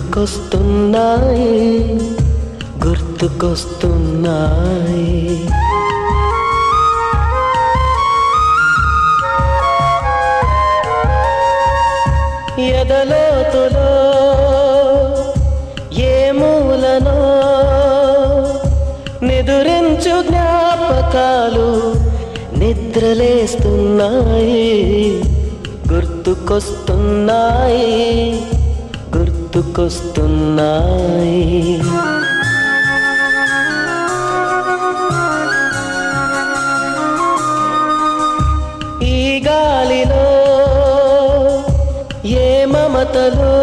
గుర్తుకొస్తున్నాయి గుర్తుకొస్తున్నాయి. ఎదలోతులో ఏ మూలనో నిదురించు జ్ఞాపకాలు నిద్రలేస్తున్నాయి గుర్తుకొస్తున్నాయి గుర్తుకొస్తున్నాయి. ఈ గాలిలో ఏ మమతలో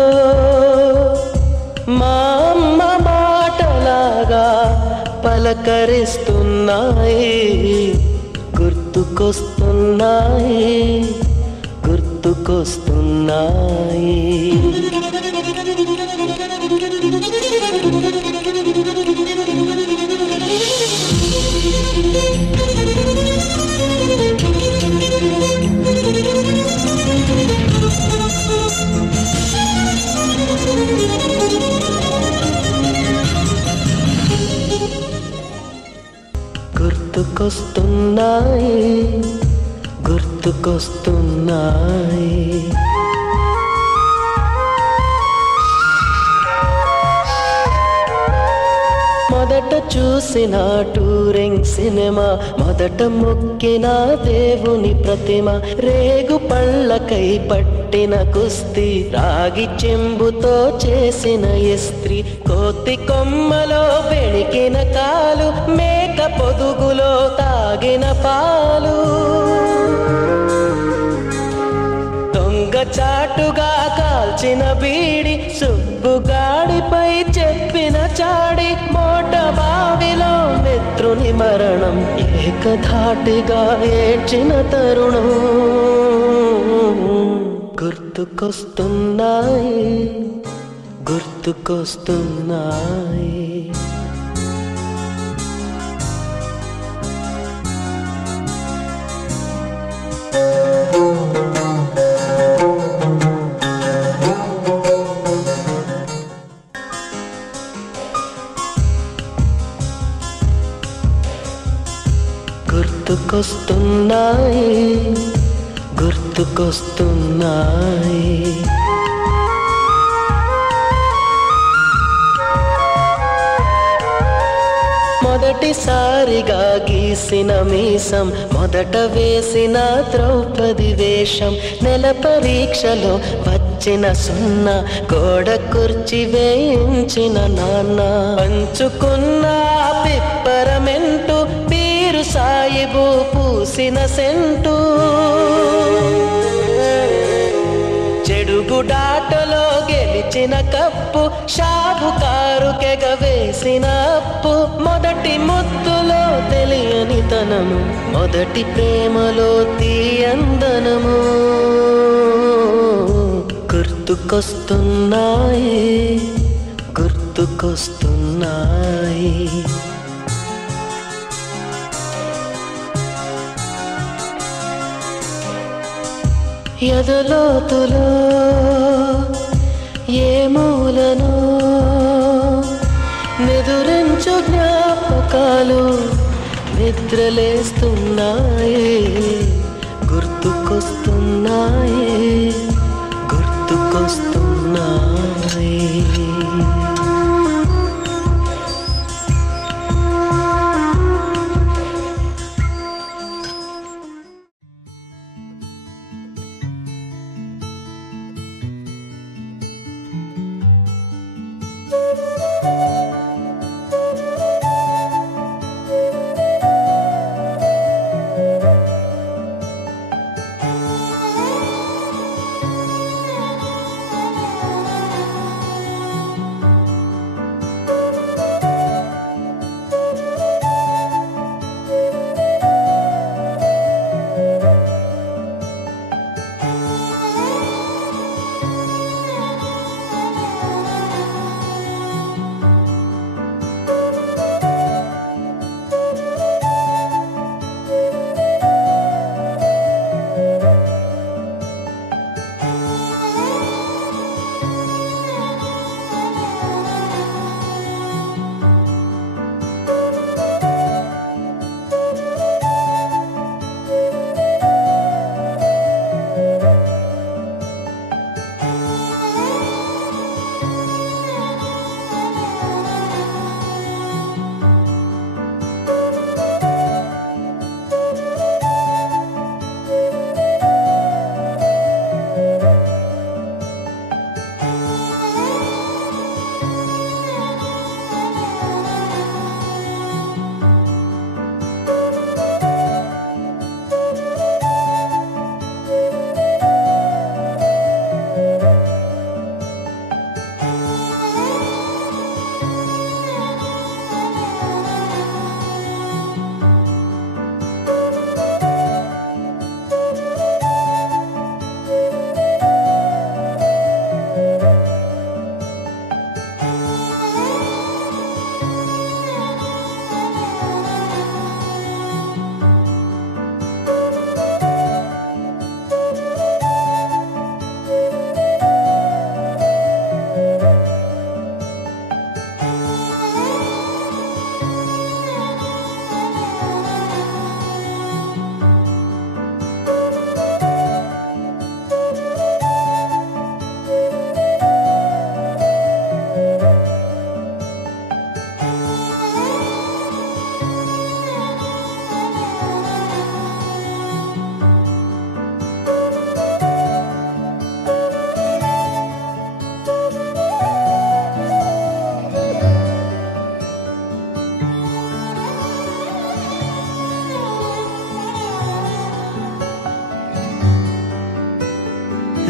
మా అమ్మ మాటలాగా పలకరిస్తున్నాయి గుర్తుకొస్తున్నాయి గుర్తుకొస్తున్నాయి. గుర్తుకొస్తున్నాయి గుర్తుకొస్తున్నాయి. మొదట చూసిన టూరింగ్ సినిమా, మొదట మొక్కిన దేవుని ప్రతిమ, రేగు పళ్ళకై పట్టిన కుస్తీ, రాగి చెంబుతో చేసిన ఇస్త్రీ, కోతి కొమ్మలో బెణికిన కాలు, మేక పొదుగులో తాగిన పాలు, దొంగ చాటుగా కాల్చిన బీడి, సుబ్బుగాడిపై చెప్పిన చాడి, మోట బావిలో మిత్రుని మరణం, ఏకధాటిగా ఏడ్చిన తరుణం. గుర్తుకొస్తున్నాయి గుర్తుకొస్తున్నాయి. గుర్తుకొస్తున్నాయి గుర్తుకొస్తున్నాయి. మొదటిసారిగా గీసిన మీసం, మొదట వేసిన ద్రౌపది వేషం, నెల పరీక్షలో వచ్చిన సున్నా, గోడ కుర్చీ వేయించిన నాన్న, పంచుకున్న పిప్పరమెంటు, పీరు సాయిబు పూసిన సెంటు, చెడుగుడాటలో గెలిచిన కప్పు, షాపుకారు కెగవేసిన అప్పు, మొదటి ముద్దులో తెలియని తనము, మొదటి ప్రేమలో తీయందనము. గుర్తుకొస్తున్నాయి గుర్తుకొస్తున్నాయి. ఎదలోతులో ఏ మూలనో నిదురించు జ్ఞాపకాలు నిద్రలేస్తున్నాయి గుర్తుకొస్తున్నాయి గుర్తుకొస్తున్నాయి.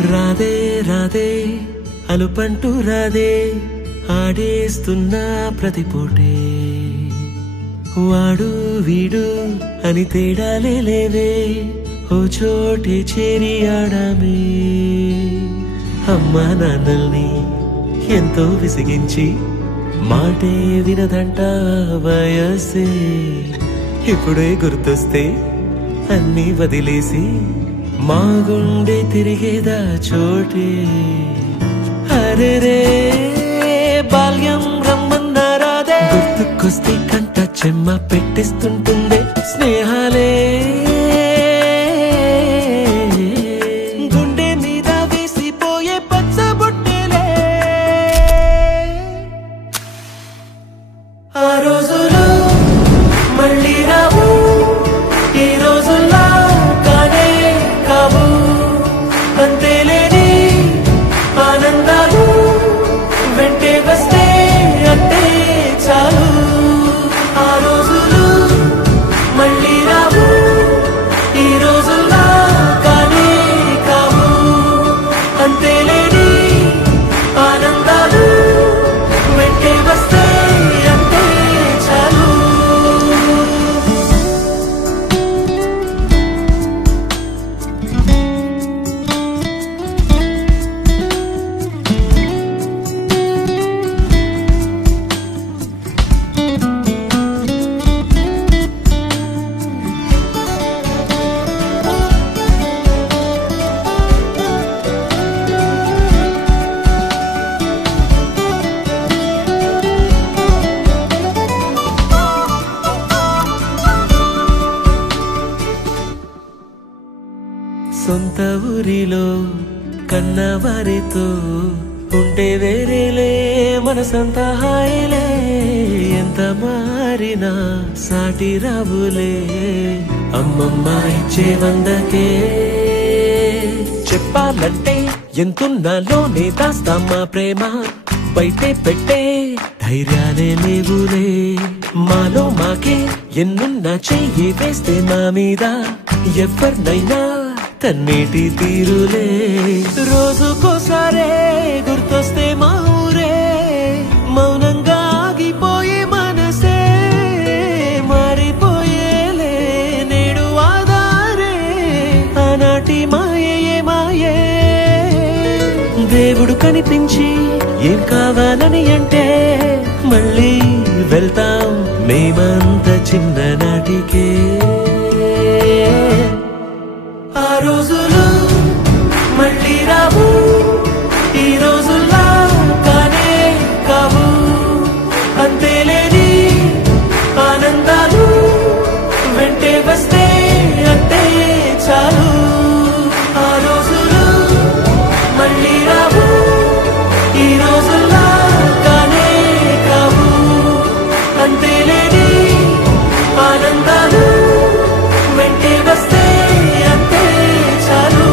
రాదే రాదే అలుపంటూ రాదే ఆడేస్తున్నా ప్రతి పూటే వాడు వీడు అని తేడాలే లేవే ఓ చోటే చేరి ఆడామే అమ్మా నాన్నల్ని ఎంతో విసిగించి మాటే వినదంట వయసే ఇప్పుడే గుర్తొస్తే అన్నీ వదిలేసి మా గుండె తిరిగేదా చోటే అరే రే బాల్యం రమ్మన్నారాదే గుర్తుకొస్తే కంట చెమ్మ పెట్టిస్తుంటుందే స్నేహాలే గుండె మీద వేసిపోయే పచ్చబొట్టెలే ఆ రోజులు మళ్ళీ రావు ఈ రోజుల్లా కానే కావు అంతేలేని ఆనందాలు వెంటే వస్తే అంతే చాలు ఆ రోజులు మళ్ళీ రావు ఈ రోజుల్లా కానే కావు అంతేలేని ఆనందాలు వెంటే వస్తే అంతే చాలు సొంత ఊరిలో కన్నవారితో ఉంటే వేరేలే మనసంత హాయిలే ఎంత మారినా సాటి రావులే అమ్మమ్మ ఇచ్చే వందకే చెప్పాలంటే ఎంతున్నాలోనే దాస్తామా ప్రేమ బయటే పెట్టే ధైర్యాలే లేవులే మాలో మాకే ఎన్నున్నా చెయ్యి వేస్తే మా మీద ఎవరినైనా తన్నేటి తీరులే రోజుకోసారే గుర్తొస్తే మా ఊరే మౌనంగా ఆగిపోయే మనసే మారిపోయేలే నేడు ఆధారే ఆనాటి మాయే మాయే దేవుడు కనిపించి ఏం కావాలని అంటే మళ్ళీ వెళ్తాం మేమంత చిన్ననాటికే ఆ రోజులు మళ్ళీ రావు ఈ రోజుల్లా కానే కావు అంతేలేని ఆనందాలు వెంటే వస్తే అంతే చాలు ఆ రోజులు మళ్ళీ రావు ఈ రోజుల్లా కానే కావు అంతేలేని ఆనందాలు వెంటే వస్తే అంతే చాలు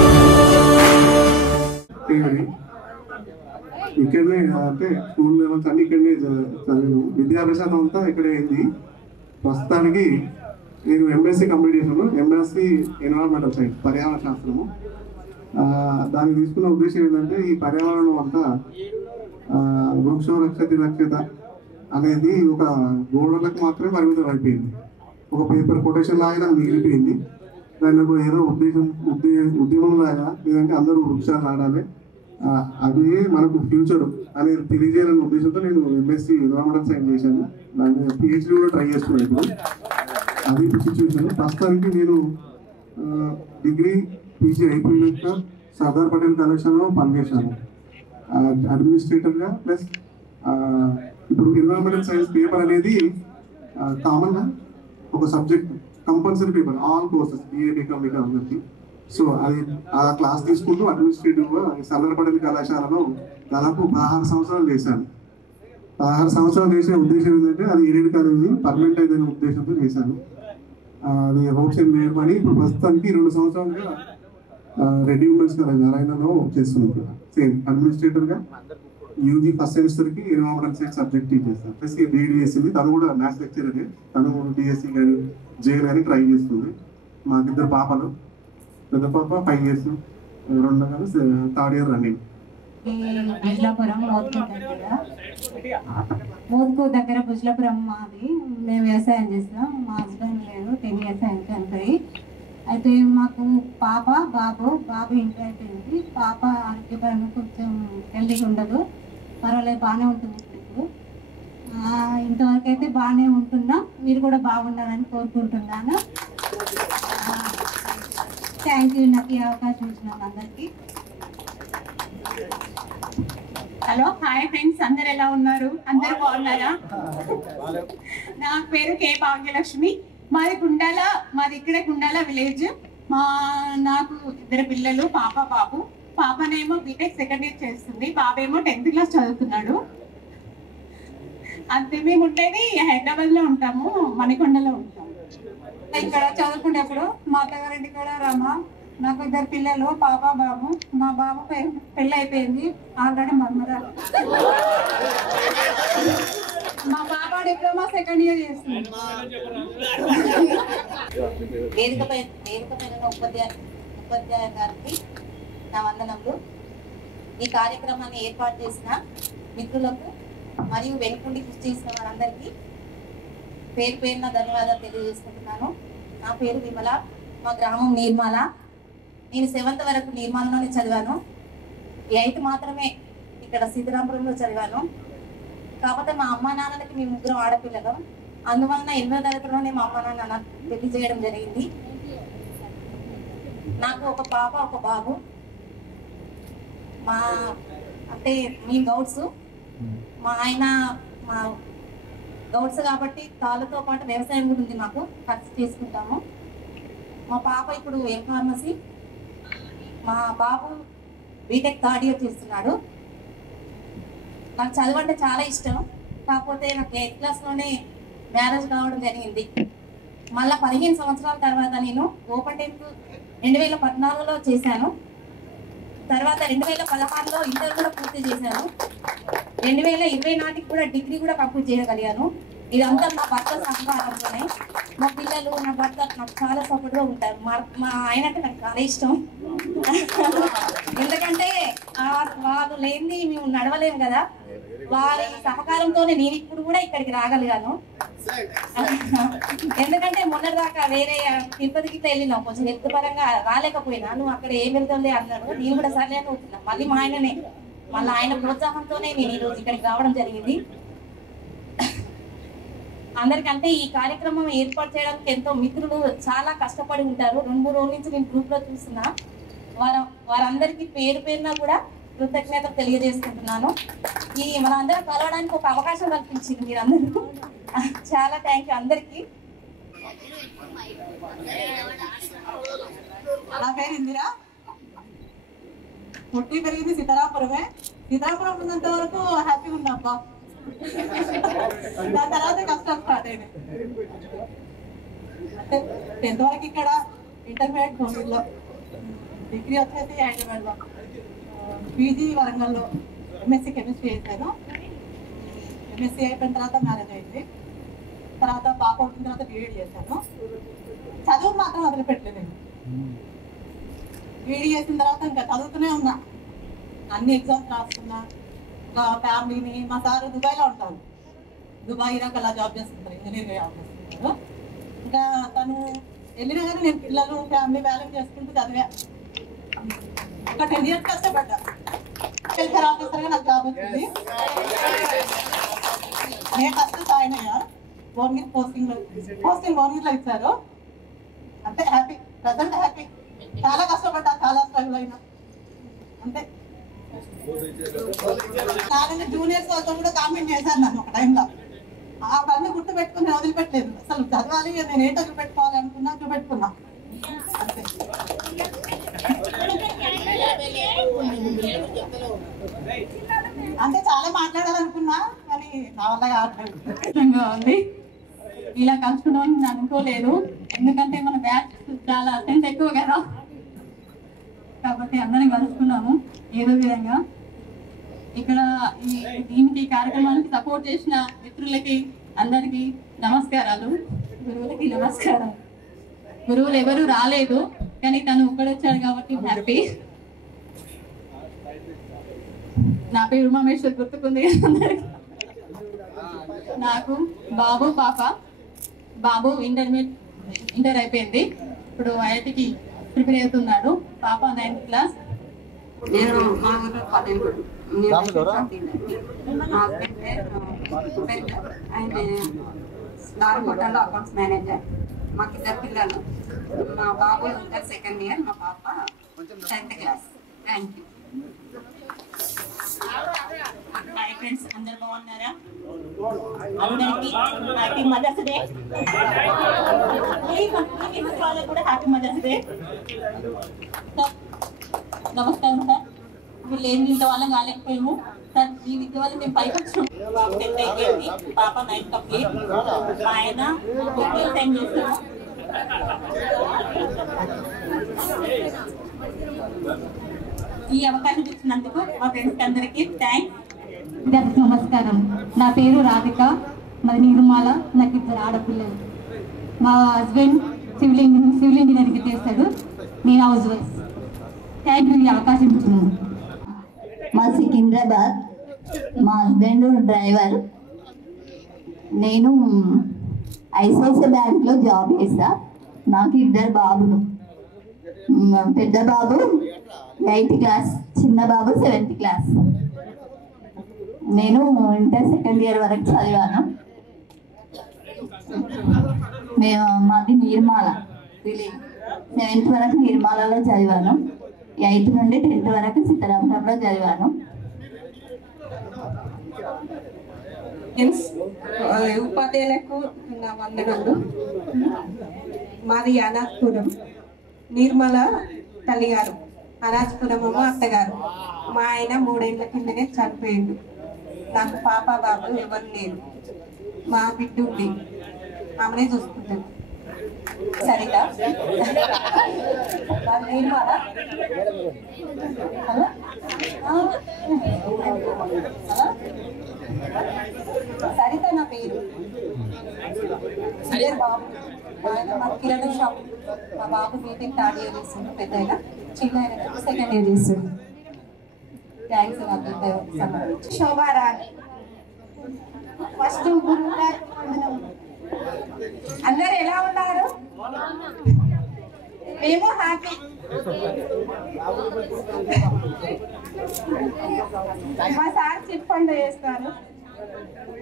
ఇక్కడనే అంటే స్కూల్ లెవెల్స్ అన్ని ఇక్కడనే చదివాను విద్యాభ్యాసం అంతా ఇక్కడే అయింది ప్రస్తుతానికి నేను ఎంఎస్సీ కంప్లీట్ చేశాను ఎంఎస్సీ ఎన్విరాన్మెంటల్ సైన్స్ పర్యావరణ శాస్త్రము దాన్ని తీసుకున్న ఉద్దేశం ఏంటంటే ఈ పర్యావరణం అంతా వృక్షో రక్షతి రక్షిత అనేది ఒక గోడలకు మాత్రమే పరిమితం అయిపోయింది ఒక పేపర్ కొటేషన్ లాగా మిగిలిపోయింది దాన్ని ఒక ఏదో ఉద్యమం లాగా లేదంటే అందరూ వృక్షాలు నాటాలి అదే మనకు ఫ్యూచర్ అనేది తెలియజేయాలనే ఉద్దేశంతో నేను ఎంఎస్సీ ఎన్విరాన్మెంటల్ సైన్స్ చేశాను దాన్ని పిహెచ్డీ కూడా ట్రై చేస్తున్నాను ఇప్పుడు అది ఇప్పుడు సిచ్యువేషన్ ప్రస్తుతానికి నేను డిగ్రీ పీజీ అయిపోయినాక సర్దార్ పటేల్ కళాశాలలో పనిచేశాను అడ్మినిస్ట్రేటర్గా ప్లస్ ఇప్పుడు ఎన్విరాన్మెంటల్ సైన్స్ పేపర్ అనేది కామన్గా ఒక subject compulsory paper all courses BA BCom అందరికి సో అది ఆ క్లాస్ తీసుకుంటూ అడ్మినిస్ట్రేటివ్గా సర్దార్ పటేల్ కళాశాలలో దాదాపు 16 సంవత్సరాలు చేశాను 16 సంవత్సరాలు చేసే ఉద్దేశం ఏంటంటే అది ఎయిడెడ్ కాలేజీ పర్మనెంట్ అయిందనే ఉద్దేశంతో చేశాను అది హోప్స్ మేయర్ పని ఇప్పుడు ప్రస్తుతానికి 2 సంవత్సరాలుగా రెడ్డి ఉమెన్స్ కాలేజ్ నారాయణలో చేస్తున్నాను సేమ్ అడ్మినిస్ట్రేటర్గా యూజీ ఫస్ట్ సెమిస్టర్కి ఎన్విరాన్మెంటల్ సైన్స్ సబ్జెక్ట్ టీచ్ చేస్తాను ప్లస్ బీడీఎస్సీ తను కూడా మ్యాథ్స్ లెక్చరరే తను డిఎస్సీ కానీ జేఎల్ కానీ ట్రై చేస్తుంది మాకిద్దరు పాపలు పెద్ద పాప 5 years థర్డ్ ఇయర్ రన్నింగ్. భుజలాపురం మోద్కో దగ్గర భుజలాపురం మాది. మేము వ్యవసాయం చేస్తాం. మా హస్బెండ్ లేదు, 10 years అయింది చనిపోయి. అయితే మాకు పాప బాబు ఇంటర్ అయిపోయింది. పాప ఆరోగ్యపరంగా కొంచెం హెల్తీగా ఉండదు, పర్వాలేదు బాగానే ఉంటుంది ఇప్పుడు. ఇంతవరకు అయితే బాగానే ఉంటున్నా. మీరు కూడా బాగుండాలని కోరుకుంటున్నాను. థ్యాంక్ యూ నాకు ఈ అవకాశం ఇచ్చిన అందరికీ. హలో, హాయ్ ఫ్రెండ్స్, అందరు ఎలా ఉన్నారు? అందరు బాగున్నారా? నా పేరు కే భాగ్యలక్ష్మి. మాది ఇక్కడే గుండాల విలేజ్. నాకు 2 పిల్లలు, పాప బాబు. పాపనేమో బీటెక్ 2nd year చేస్తుంది, బాబేమో 10th class చదువుతున్నాడు. అంతే. మేము ఉండేది హైదరాబాద్ లో ఉంటాము, మణికొండలో ఉంటాము. ఇక్కడ చదువుకునేప్పుడు మా అత్తగారింటి కూడా రమ. నాకు 2 పిల్లలు, పాప బాబు. మా బాబు పెళ్ళి అయిపోయింది, ఆల్రెడీ మర్మరాలు. మా పాప డిప్లొమా 2nd year చేస్తుంది. వేదిక పైన ఉపాధ్యాయ గారికి నా వందనములు. ఈ కార్యక్రమాన్ని ఏర్పాటు చేసిన మిత్రులకు మరియు వెనుకుండి కృషి చేసిన వారందరికీ పేరు పేరున ధన్యవాదాలు తెలియజేసుకుంటున్నాను. నా పేరు విమల, మా గ్రామం నిర్మల. నేను 7th వరకు నిర్మలలోనే చదివాను. 8th మాత్రమే ఇక్కడ సీతారాంపురంలో చదివాను. కాకపోతే మా అమ్మా నాన్నలకి మేము 3 ఆడపిల్లలు. అందువలన 8వ తరగతిలోనే మా అమ్మ నాన్న పెళ్లి చేయడం జరిగింది. నాకు ఒక పాప, ఒక బాబు. మేము గౌడ్స్. మా ఆయన గౌడ్స్ కాబట్టి తాళ్ళతో పాటు వ్యవసాయం కూడా ఉంది, మాకు ఖర్చు చేసుకుంటాము. మా పాప ఇప్పుడు ఫార్మసీ, మా బాబు బీటెక్ 3rd year చేస్తున్నాడు. నాకు చదువు అంటే చాలా ఇష్టం. కాకపోతే నాకు 8th classలోనే మ్యారేజ్ కావడం జరిగింది. మళ్ళీ 15 సంవత్సరాల తర్వాత నేను ఓపెన్ 10th 2014లో చేశాను. తర్వాత 2016లో ఇంటర్ కూడా పూర్తి చేశాను. 2020 నాటికి కూడా డిగ్రీ కూడా కంప్లీట్ చేయగలిగాను. ఇదంతా నా భర్త సహకారంతోనే. మా పిల్లలు, నా భర్త నాకు చాలా సపోర్ట్గా ఉంటారు. మా ఆయన అంటే నాకు చాలా ఇష్టం. ఎందుకంటే వాళ్ళు లేనిది మేము నడవలేము కదా. వారి సహకారంతోనే నేను ఇప్పుడు కూడా ఇక్కడికి రాగలిగాను. ఎందుకంటే మొన్నటిదాకా వేరే తిరుపతికి వెళ్ళినాం, కొంచెం హెల్త్ పరంగా రాలేకపోయినా. నువ్వు అక్కడ ఏం వెళ్తుంది అన్నాడు. నేను కూడా సర్లే అని ఊరుకున్నా. మళ్ళీ మా ఆయననే, మళ్ళీ ఆయన ప్రోత్సాహంతోనే నేను ఈరోజు ఇక్కడికి రావడం జరిగింది. అందరికంటే ఈ కార్యక్రమం ఏర్పాటు చేయడానికి ఎంతో మిత్రులు చాలా కష్టపడి ఉంటారు. 2-3 రోజుల నుంచి నేను గ్రూప్లో చూస్తున్నా. వారందరికీ పేరు పేరున కూడా కృతజ్ఞతలు తెలియజేసుకుంటున్నాను. మనందరం కలవడానికి ఒక అవకాశం కల్పించింది మీరందరూ. చాలా థ్యాంక్ యూ అందరికీ. నా పేరు ఇందిరా. పుట్టి పెరిగింది సీతారాంపురమే. సీతారాంపురం ఉన్నంత వరకు హ్యాపీగా ఉన్నాబ్బా. దాని తర్వాత కష్టం స్టార్ట్ అయినాయి. 10th వరకు ఇక్కడ, ఇంటర్మీడియట్ భూమిలో, డిగ్రీ వచ్చేసి హైదరాబాద్లో, పీజీ వరంగల్లో, ఎంఎస్సీ కెమిస్ట్రీ చేశాను. ఎంఎస్సీ అయిపోయిన తర్వాత మ్యారేజ్ అయింది. తర్వాత పాప పుట్టిన తర్వాత బీఈడీ చేశాను. చదువు మాత్రం వదిలిపెట్టలేదు నేను. బీఈడీ చేసిన తర్వాత ఇంకా చదువుతూనే ఉన్నా. అన్ని ఎగ్జామ్స్ రాస్తున్నా. ఇంకా ఫ్యామిలీని, మా సార్ దుబాయ్లో ఉంటారు. దుబాయ్ ఇరాక్ అలా జాబ్ చేస్తుంటారు, ఇంజనీరింగ్ జాబ్ చేస్తుంటారు. ఇంకా తను వెళ్ళినా కానీ నేను పిల్లలు, ఫ్యామిలీ బ్యాలెన్స్ చేసుకుంటూ చదివా. ఒక 10 years కష్టపడ్డా. వెల్ఫేర్ ఆఫీసర్గా నాకు జాబ్ వచ్చింది. నేను ఫస్ట్ జాయిన్ అయ్యా. భువనగిరి పోస్టింగ్ భువనగిరిలో ఇచ్చారు. అంతే, హ్యాపీ, ప్రజెంట్ హ్యాపీ. చాలా కష్టపడ్డా, చాలా స్ట్రగుల్ అయినా. అంతే. నాన్న జూనియర్స్ వాళ్ళతో కూడా కామెంట్ చేశాను నన్ను ఒక టైంలో. ఆ పని గుర్తు పెట్టుకుని వదిలిపెట్టలేదు. అసలు చదవాలి, నేను ఏంటో చూపెట్టుకోవాలి అనుకున్నా, చూపెట్టుకున్నా. అంతే. అంటే చాలా మాట్లాడాలనుకున్నా కానీ నా వల్ల కావట్లేదు. ఉంది. ఇలా కలుసుకున్నాను అనుకోలేదు. ఎందుకంటే మన బ్యాచ్ చాలా అటెండ్ ఎక్కువ కదా, కాబట్టి అందరం కలుసుకున్నాము ఏదో విధంగా. ఇక్కడ దీనికి కార్యక్రమానికి సపోర్ట్ చేసిన మిత్రులకి అందరికీ నమస్కారాలు. గురువులకి నమస్కారం. గురువులు ఎవరు రాలేదు కానీ తను ఒక్కడొచ్చాడు కాబట్టి హ్యాపీ. నా పేరు ఉమామేశ్వర్ గుర్తుకుంది. నాకు బాబు పాప. బాబు ఇంటర్ అయిపోయింది, ఇప్పుడు ఐఐటికి ప్రిపేర్ అవుతున్నాడు. పాప 9th క్లాస్. నేను మా ఊరు పల్లెటూరు. ఆయన నార్కోటలో అకౌంట్స్ మేనేజర్. మాకు 2 పిల్లలు. మా బాబు ఇంటర్ 2nd ఇయర్, మా పాప 10th class. Thank you. Hi friends, అందరు బాగున్నారా? అందరికి హ్యాపీ మదర్స్ డే. వాళ్ళకు కూడా హ్యాపీ మదర్స్ డే. నమస్కారం సార్. వీళ్ళు ఏం ఇంత వాళ్ళం కాలేకపోయాము సార్. ఈ విద్య వల్ల మేము పైకి వచ్చాము. 10th అయిపోయింది, పాప 9th కంప్లీట్. ఆయన వ్యవసాయం చేస్తాము. ఈ అవకాశం ఇచ్చినందుకు మా ఫ్రెండ్స్ అందరికీ థ్యాంక్స్. నమస్కారం. నా పేరు రాధిక, మాది నిర్మల. నాకు 2 ఆడపిల్లలు. మా హస్బెండ్ సివిల్ ఇంజనీరింగ్ చేస్తాడు, నేను హౌస్ వైఫ్. థ్యాంక్ యూ ఈ అవకాశం ఇచ్చినాను. మా సికింద్రాబాద్. మా హస్బెండ్ డ్రైవర్. నేను ఐసిఐసిఐ బ్యాంక్లో జాబ్ చేస్తా. నాకు 2 బాబులు. పెద్ద బాబు 8th క్లాస్, చిన్న బాబు 7th క్లాస్. నేను ఇంటర్ 2nd ఇయర్ వరకు చదివాను. మాది నిర్మాల విలేజ్. 7th వరకు నిర్మాలలో చదివాను. 8th నుండి 10th వరకు సిద్ధరామపురంలో చదివాను. ఉపాధ్యాయులకు నా వందనాలు. మాది అనాథపురం, నిర్మల తల్లిగారు, అనాథపురం అత్తగారు. మా ఆయన 3 ఏళ్ల కిందనే చనిపోయిండు. నాకు పాప బాబు ఎవరు లేరు. మా బిడ్డ ఉంది, ఆమెనే చూసుకుంటాను. సరిగా నిర్మల. హలో సరిత నా పేరు. బాబు ఆయన మా కిరణ్ షాప్. మా బాబు బీటెక్ 3rd ఇయర్ చేస్తుంది, పెద్ద ఆయన. చిన్న ఆయన 2nd ఇయర్ చేస్తుంది. థ్యాంక్స్. సంబంధించి శోభారాణి. ఫస్ట్ గురువు గారు అందరు ఎలా ఉన్నారు? మేము హ్యాపీ. మా సార్ చిట్ ఫండ్ చేస్తాను.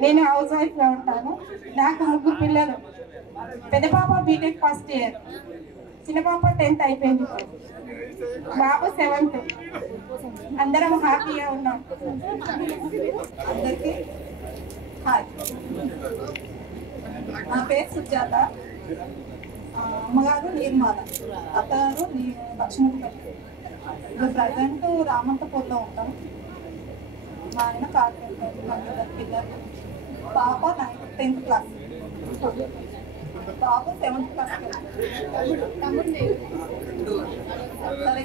నేను హౌస్ వైఫ్ గా ఉంటాను. నాకు 3 పిల్లలు. పెద్ద పాప బీటెక్ 1st ఇయర్, చిన్న పాప 10th అయిపోయింది, బాబు 7th. అందరం హ్యాపీగా ఉన్నాం. అందరికీ హాయ్. నా పేరు సుజాత. అమ్మగారు నిర్మాల, అత్తగారు లక్ష్మీపతి. ఇప్పుడు ప్రజెంట్ రామంతపూర్లో ఉంటాం. మా ఆయన కార్పొరేటర్. పిల్లలు పాప 10th క్లాస్, బాబు 7th క్లాస్. సరే,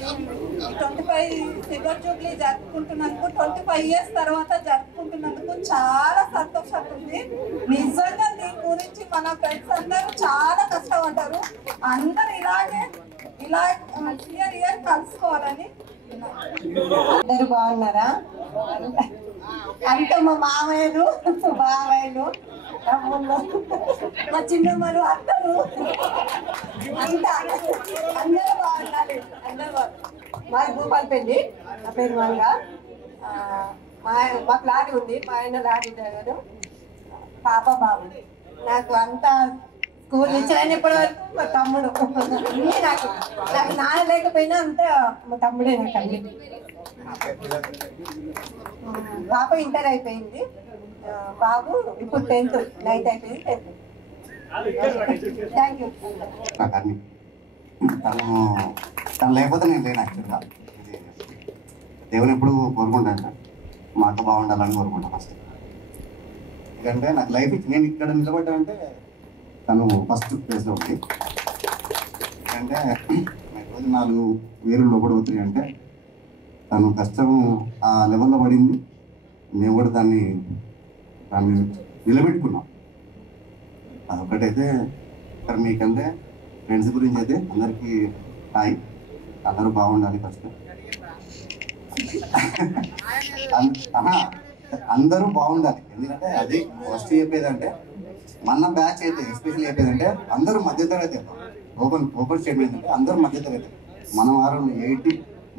25 సిల్వర్ జూబ్లీ జరుపుకుంటున్నందుకు, 25 ఇయర్స్ తర్వాత జరుపుకుంటున్నందుకు చాలా సంతోషంగా ఉంది. నిజంగా దీని గురించి మన ఫ్రెండ్స్ అందరూ చాలా కష్టపడ్డారు. అందరు ఇలా ఇయర్ కలుసుకోవాలని. అందరు బాగున్నారా? అంటే మా మామయ్యలు, బాబాయ్లు, తమ్ముళ్ళు, మా చిన్నమ్మలు అందరూ అంతా అందరూ బాగున్నారు. అందరూ మాది భూపాలపల్లి. నా పేరు మంగ. మాకు లారీ ఉంది, మా ఆయన లారీ డ్రైవరు. పాప బాబు. నాకు అంతా స్కూల్ ఇచ్చారని ఇప్పటి వరకు మా తమ్ముడు. నాకు నాన్న లేకపోయినా అంతా మా తమ్ముడే నాకు అన్ని. పాప ఇంటర్ అయిపోయింది, బాబు ఇప్పుడు 10th, 9th అయిపోయింది, 10th. Thank you. తను లేకపోతే నేను లేను. యాక్చువల్గా దేవుని ఎప్పుడు కోరుకుంటాను, మా అక్క బాగుండాలని కోరుకుంటాను ఫస్ట్. ఎందుకంటే నాకు లైఫ్ నేను ఇక్కడ నిలబడ్డానంటే తను ఫస్ట్ ప్లేస్లో ఉంది. ఎందుకంటే రోజు 4,000 లోపడిపోతుంది అంటే తను కష్టం ఆ లెవెల్లో పడింది. మేము కూడా దాన్ని నిలబెట్టుకున్నాం. అదొకటైతే ఇక్కడ మీకంటే ఫ్రెండ్స్ గురించి అయితే అందరికీ హాయ్. అందరూ బాగుండాలి ఫస్ట్. అందరూ బాగుండాలి. ఎందుకంటే అది ఫస్ట్ చెప్పేదంటే మన బ్యాచ్ అయితే ఎస్పెషల్లీ చెప్పేదంటే అందరూ మధ్యతరగతి. ఓపెన్ స్టేట్మెంట్ అంటే అందరూ మధ్యతరగతి. మనం 80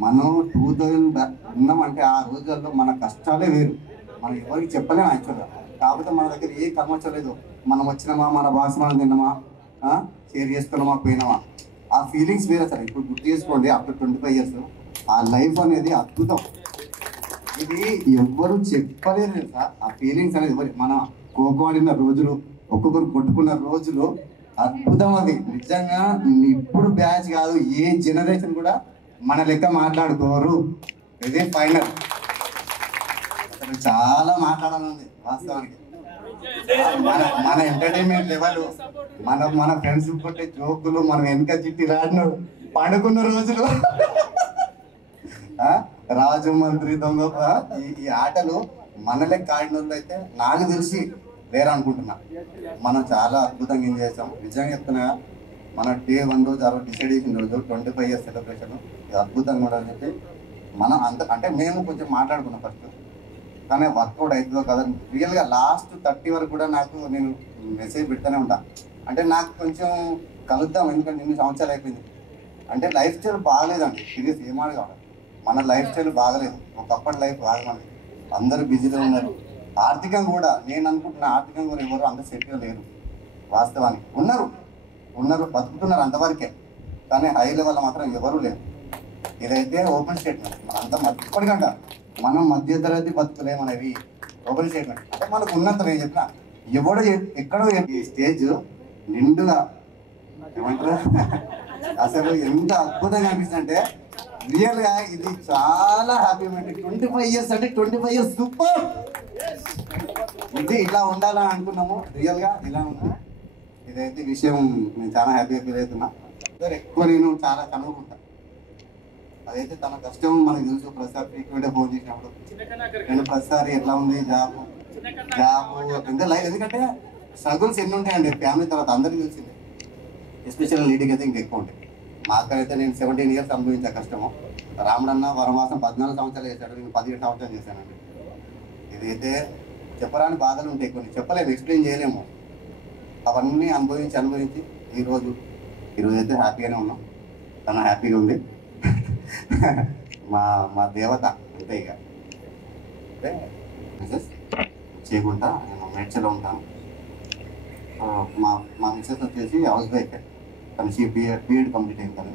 మనం 2000 ఉన్నామంటే ఆ రోజుల్లో మన కష్టాలే వేరు. మనం ఎవరికి చెప్పలేము యాక్చువల్గా. కాకపోతే మన దగ్గర ఏ కర్మచ్చలేదు. మనం వచ్చినామా, మన భాష మనం తిన్నామా, షేర్ చేసుకున్నామా, పోయినామా, ఆ ఫీలింగ్స్ వేరే సార్. ఇప్పుడు గుర్తు చేసుకోండి, ఆఫ్టర్ 25 years ఆ లైఫ్ అనేది అద్భుతం. ఇది ఎవ్వరు చెప్పలేరు సార్. ఆ ఫీలింగ్స్ అనేది ఎవరు, మన కోకోడిన రోజులు, ఒక్కొక్కరు కొట్టుకున్న రోజులు అద్భుతం. అది నిజంగా ఇప్పుడు బ్యాచ్ కాదు, ఏ జనరేషన్ కూడా మన లెక్క మాట్లాడుకోరు. ఇదే ఫైనల్. చాలా మాట్లాడాలని వాస్తవానికి. మన ఎంటర్టైన్మెంట్ లెవెల్, మన ఫ్రెండ్స్ కొట్టే జోకులు, మనం వెనక చిట్టి రాను పండుకున్న రోజులు, రాజు మంత్రి దొంగ, ఈ ఆటలు మన లెక్క ఆడిన రోజులు అయితే నాకు తెలిసి వేరే అనుకుంటున్నా. మనం చాలా అద్భుతంగా ఏం చేసాం. నిజంగా చెప్తున్నా, మన డే 1 రోజు ఆ రోజు డిసైడ్ చేసిన రోజు 25 years సెలబ్రేషన్ అద్భుతంగా ఉండాలని చెప్పి మనం అంటే మేము కొంచెం మాట్లాడుకున్నాం ఫస్ట్. కానీ వర్కౌట్ అవుతుందో కదా రియల్గా లాస్ట్ 30 వరకు కూడా నేను మెసేజ్ పెడతానే ఉంటా. అంటే నాకు కొంచెం కలుద్దాం, ఎందుకంటే 2 సంవత్సరాలు అయిపోయింది. అంటే లైఫ్ స్టైల్ బాగలేదండి, సీరియస్ ఏమాడు కావాలి. మన లైఫ్ స్టైల్ బాగలేదు. ఒకప్పటి లైఫ్ బాగలేదు. అందరూ బిజీగా ఉన్నారు. ఆర్థికంగా కూడా నేను అనుకుంటున్నా, ఆర్థికంగా కూడా ఎవరు అంత సెట్గా లేరు. వాస్తవానికి ఉన్నారు బతుకుతున్నారు అంతవరకే. కానీ హై లెవెల్ మాత్రం ఎవరూ లేరు. ఇదైతే ఓపెన్ స్టేట్మెంట్. మనంతా ఇప్పటికంట మనం మధ్యతరగతి బతుకులేమనేవి ఓపెన్ స్టేట్మెంట్. అంటే మనకు ఉన్నంత నేను చెప్పిన ఎవడో ఎక్కడో ఈ స్టేజ్ నిండుగా ఏమంటారు అసలు ఎంత అద్భుతంగా అనిపిస్తుంది అంటే రియల్గా ఇది చాలా హ్యాపీ మూమెంట్. 25 years అంటే 25 years సూపర్. ఇది ఇలా ఉండాలని అనుకున్నాము, రియల్గా ఇలా ఉంది. ఇదైతే విషయం నేను చాలా హ్యాపీగా ఫీల్ అవుతున్నా. ఎక్కువ నేను చాలా కనుక్కుంటా. అదైతే తన కష్టం మనకు తెలుసు. ప్రతిసారి ఫ్రీక్వెంట్గా ఫోన్ చేసినప్పుడు నేను ప్రతిసారి ఎట్లా ఉంది జాబ్ ఎంత లైఫ్, ఎందుకంటే స్ట్రగుల్స్ ఎన్ని ఉంటాయండి ఫ్యామిలీ తర్వాత అందరికీ తెలిసిందే. ఎస్పెషల్ లేడీకి అయితే ఇంకా ఎక్కువ ఉంటాయి. మా అక్కడైతే నేను 17 years అనుభవించా కష్టము. రాముడన్న వనవాసం 14 సంవత్సరాలు చేశాడు, నేను 17 సంవత్సరాలు చేశానండి. ఇదైతే చెప్పరాని బాధలు ఉంటాయి, కొన్ని చెప్పలేము, ఎక్స్ప్లెయిన్ చేయలేము. అవన్నీ అనుభవించి ఈరోజు అయితే హ్యాపీగానే ఉన్నాం. తను హ్యాపీగా ఉంది. మా దేవత అంతే. ఇక అంటే చేయకుండా నేను మేడ్చలో ఉంటాను. మా మిస్సెస్ వచ్చేసి హౌస్ వైఫ్. తను బీఎడ్ కంప్లీట్ అయింది. తను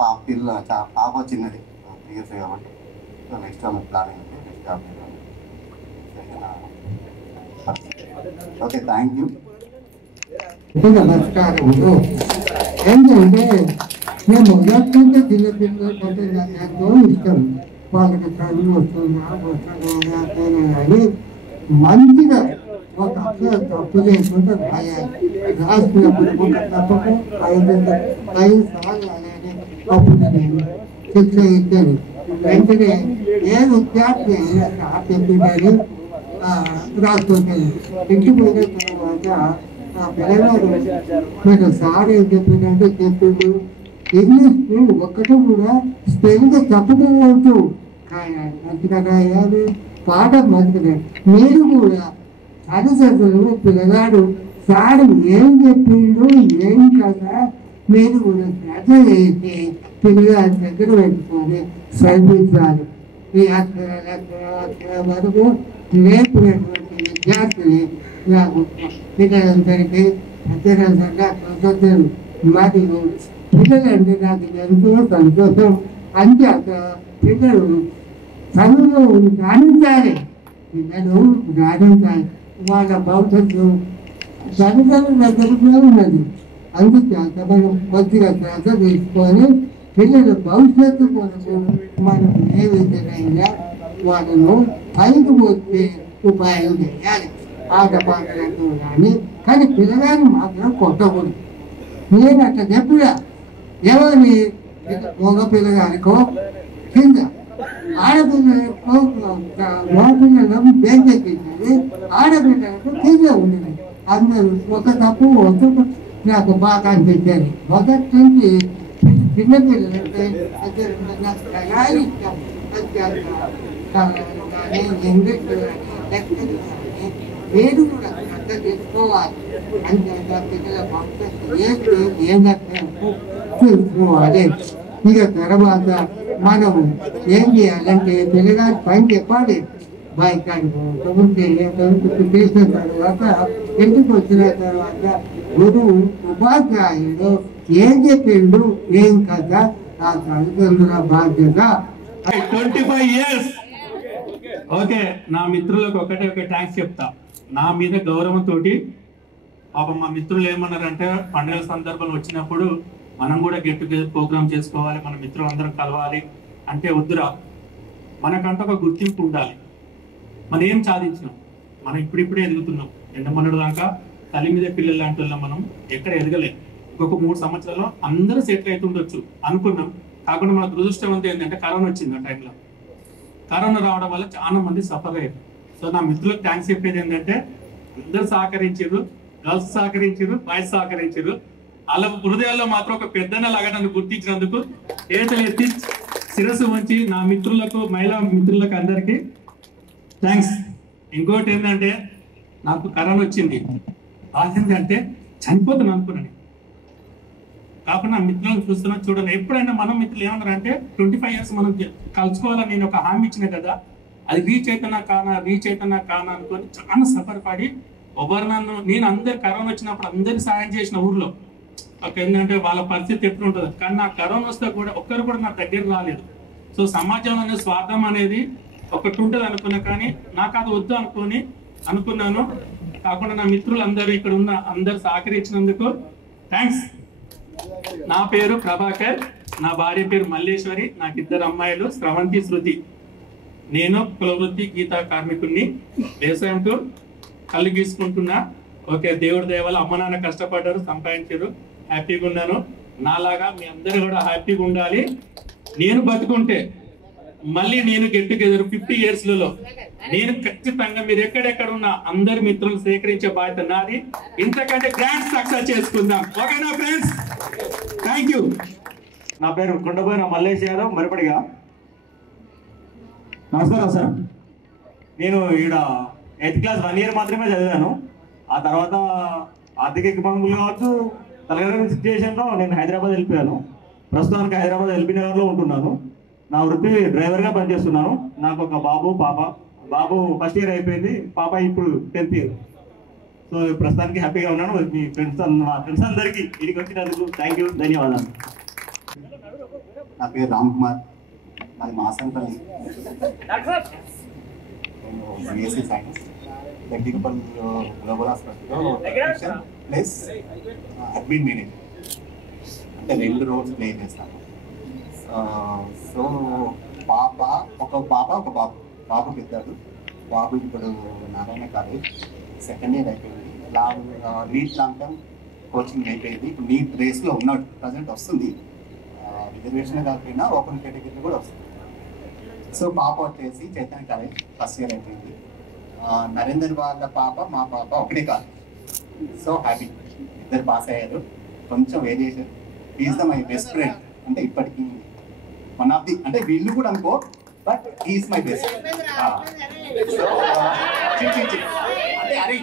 పాప చిన్నది 3 years కాబట్టి నెక్స్ట్ ప్లానింగ్ ఉంది, next job. Okay, thank you. నమస్కారములు. ఏంటంటే నేను మొదటి చిన్నపిల్లలు నాకు ఎంతో ఇష్టం. వాళ్ళకి చదువు వస్తున్నా కానీ మంచిగా ఒక అక్షరం తప్పు లేకుండా రాయాలి. రాసినప్పుడు ఒక తప్పకు 5 సార్లు అలానే అప్పుడు నేను శిక్ష ఇచ్చాను. వెంటనే ఏ విద్యార్థి చెప్పినది రాసుకుంటాను. ఇంటి పోయిన తర్వాత ఆ పిల్లవాడు నేను సార్ ఏం చెప్పిందంటే చెప్పిండు, ఇంగ్లీష్ ఒక్కటి కూడా స్పెల్గా చెప్పకపోవచ్చు. కానీ మంచిగా రాయాలి, పాఠం మంచిగా. మీరు కూడా చదువులు పిల్లగాడు సార్ ఏం చెప్పిండు ఏం కదా మీరు కూడా శ్రద్ధ చేసి పిల్లగాడి దగ్గర పెట్టుకొని చదివించాలి. ఈ అక్షర వరకు నేర్పినటువంటి విద్యార్థులు నాకు పిల్లలందరికీ అత్యంతంగా కృతజ్ఞతలు. మరియు పిల్లలంటే నాకు ఎంతో సంతోషం. అంచేత పిల్లలు చదువులో రాణించాలి. పిల్లలు రాణించాలి. వాళ్ళ భవిష్యత్తు తల్లిదండ్రుల దగ్గరలో ఉన్నది. అందుచేత మనం కొద్దిగా శ్రద్ధ తీసుకొని పిల్లల భవిష్యత్తు కొరకు మనం ఏ విధంగా వాళ్ళను పైకి పోతే ఉపాయం చేయాలి. ఆటపాటలతో కానీ పిల్లగాని మాత్రం కొట్టకూడదు. నేను అట్లా చెప్పినా ఎవరిని మగ పిల్లగానికో కింద, ఆడపిల్లలకు మగపిల్లలకు బెంచెక్కింది, ఆడపిల్లలకు కింద ఉండేది. అందరూ ఒక తప్పు నాకు బాగా అనిపించేది. మొదటి నుంచి చిన్నపిల్లలంటే అది నాకు చాలా ఇష్టం. కానీ ఇంగ్లీష్ కానీ లెక్కలు కానీ వేరు కూడా అర్థం చేసుకోవాలి. అంటే పిల్లల భవిష్యత్తు ఏంటంటే చూసుకోవాలి. ఇక తర్వాత మనం ఏం చేయాలంటే పిల్లగారి పని చెప్పాలి. బయకానికి చేసిన తర్వాత ఇంటికి వచ్చిన తర్వాత గురువు ఉపాధ్యాయుడు ఏం చెప్పిండు ఏం కదా ఆ తల్లిదండ్రుల బాధ్యత. 25 years. ఓకే, నా మిత్రులకు ఒకటే థ్యాంక్స్ చెప్తా. నా మీద గౌరవంతో పాపం మా మిత్రులు ఏమన్నారంటే పండుగల సందర్భాలు వచ్చినప్పుడు మనం కూడా గెట్ టుగెదర్ ప్రోగ్రామ్ చేసుకోవాలి, మన మిత్రులందరం కలవాలి అంటే వద్దురా, మనకంటే ఒక గుర్తింపు ఉండాలి. మనం ఏం సాధించినాం, మనం ఇప్పుడిప్పుడే ఎదుగుతున్నాం. ఎండమన్నడు దాకా తల్లి మీద పిల్లలు లాంటి వాళ్ళం, మనం ఎక్కడ ఎదగలేం. ఇంకొక 3 సంవత్సరాల్లో అందరూ సెటిల్ అవుతుండొచ్చు అనుకున్నాం. కాకుండా మన దురదృష్టవంతం ఏంటంటే కరోనా వచ్చింది. ఆ టైంలో కరోనా రావడం వల్ల చాలా మంది సఫర్ అయ్యారు. సో నా మిత్రులకు థ్యాంక్స్ చెప్పేది ఏంటంటే అందరూ సహకరించారు, గర్ల్స్ సహకరించారు, బాయ్స్ సహకరించారు. వాళ్ళ హృదయాల్లో మాత్రం ఒక పెద్దన్న లాగా నన్ను గుర్తించినందుకు ఏతలు ఎత్తి శిరస్సు ఉంచి నా మిత్రులకు, మహిళా మిత్రులకు అందరికీ థ్యాంక్స్. ఇంకోటి ఏంటంటే నాకు కరోనా వచ్చింది, బాధేంటంటే చనిపోతాను అనుకున్నాను. కాకుండా నా మిత్రులను చూస్తున్నా చూడండి. ఎప్పుడైనా మనం మిత్రులు ఏమన్నారంటే 25 years మనం కలుసుకోవాలని నేను ఒక హామీ ఇచ్చిన కదా, అది రీచ్ అవుతున్నా కానా అనుకొని చాలా సఫర్ పడి నన్ను నేను అందరు కరోనా వచ్చినప్పుడు అందరికి సాయం చేసిన ఊర్లో. ఏంటంటే వాళ్ళ పరిస్థితి ఎప్పుడు ఉంటుంది. కానీ నాకు కరోనా వస్తే కూడా ఒక్కరు కూడా నా దగ్గర రాలేదు. సో సమాజంలో స్వార్థం అనేది ఒకటి ఉంటుంది అనుకున్నా, కానీ నాకు అది వద్దు అనుకున్నాను. కాకుండా నా మిత్రులందరూ ఇక్కడ ఉన్న అందరు సహకరించినందుకు థ్యాంక్స్. నా పేరు ప్రభాకర్, నా భార్య పేరు మల్లేశ్వరి, నాకు 2 అమ్మాయిలు శ్రవంతి, శృతి. నేను కులవృత్తి గీతా కార్మికుడిని, వ్యవసాయంతో కళ్ళు గీసుకుంటున్నా. ఓకే, దేవుడి దయ వల్ల అమ్మ నాన్న కష్టపడ్డారు, సంపాదించారు, హ్యాపీగా ఉన్నాను. నాలాగా మీ అందరూ కూడా హ్యాపీగా ఉండాలి. నేను బతుకుంటే మళ్ళీ నేను గెట్ టుగెదర్ 50 years నేను ఖచ్చితంగా మీరు ఎక్కడెక్కడ ఉన్న అందరి మిత్రులు సేకరించే బాధ్యత నాది. ఇంతకంటే గ్రాండ్ సక్సెస్ చేసుకుందాం. ఓకేనా ఫ్రెండ్స్? Thank you. నా పేరు కొండబోయిన మల్లేష్ యాదవ్, మరిపడిగా. నమస్కారం సార్. నేను ఈడ 8th class 1 year మాత్రమే చదివాను. ఆ తర్వాత ఆర్థిక ఇబ్బందులు కావచ్చు, తలగడని సిచ్యువేషన్లో నేను హైదరాబాద్ వెళ్ళిపోయాను. ప్రస్తుతానికి హైదరాబాద్ ఎల్బీ నగర్లో ఉంటున్నాను. నా వృత్తి డ్రైవర్గా పనిచేస్తున్నాను. నాకు ఒక బాబు, పాప. బాబు ఫస్ట్ ఇయర్ అయిపోయింది, పాప ఇప్పుడు 10th year. సో ప్రస్తుతానికి హ్యాపీగా ఉన్నాను. మీ మా ఫ్రెండ్స్ అందరికీ ఇక్కడికి వచ్చినందుకు థ్యాంక్ యూ, ధన్యవాదాలు. నా పేరు రామ్ కుమార్, మాది మాసంపల్లి. నేను BSc సైన్స్, టెక్నికల్ గ్లోబల్ హాస్పిటల్లో టెక్నీషియన్ ప్లస్ అడ్మిన్ మేనేజర్, అంటే 2 roles ప్లే చేస్తాను. సో ఒక పాప ఒక బాబు. బాబు పెద్దాడు. బాబు ఇప్పుడు నారాయణ కాలేజ్ 2nd year అయిపోయింది. నీట్ లాంగ్ టర్మ్ కోచింగ్ అయిపోయింది. ఇప్పుడు నీట్ రేస్లో ఉన్నాడు. ప్రజెంట్ వస్తుంది, రిజర్వేషన్ కాకపోయినా ఓపెన్ కేటగిరీ కూడా వస్తుంది. సో పాప వచ్చేసి చైతన్య కాలేజ్ 1st year అయిపోయింది. నరేందర్ వాళ్ళ పాప, మా పాప ఒకటే కాలేజ్. సో హ్యాపీ, 2 పాస్ అయ్యారు. కొంచెం variation. Is the my best friend. అంటే ఇప్పటికీ వన్ ఆఫ్ ది, అంటే వీళ్ళు కూడా అనుకో, బట్ ఈజ్ మై బెస్ట్. అంటే అరే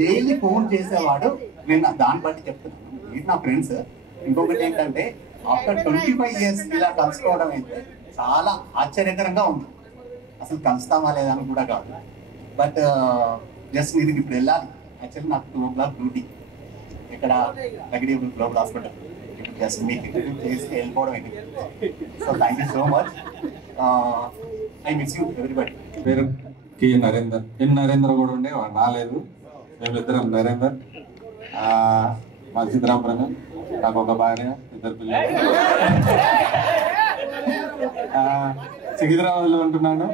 డైలీ ఫోన్ చేసేవాడు. నేను దాన్ని బట్టి చెప్తున్నాను, వీళ్ళు నా ఫ్రెండ్స్. ఇంకొకటి ఏంటంటే ఆఫ్టర్ 25 years ఇలా కలుసుకోవడం అయితే చాలా ఆశ్చర్యకరంగా ఉంది. అసలు కలుస్తామా లేదా అని కూడా కాదు, బట్ జస్ట్ మీరు ఇప్పుడు వెళ్ళాలి. యాక్చువల్లీ నాకు 2 o'clock డ్యూటీ ఇక్కడ లగ్డేబుల్ గ్లోబల్ హాస్పిటల్. జస్ట్ మీకు ఇంటర్వ్యూ చేసి వెళ్ళిపోవడం ఏంటి. So thank you so much. I miss you everybody. పేరు కే నరేందర్. నరేందర్ కూడా ఉండే, వాడు రాలేదు. మేమిద్దరం నరేందర్. మా సిద్ధరామపురం. నాకు ఒక భార్య, 2 పిల్లలు. సికింద్రాబాద్లో ఉంటున్నాను.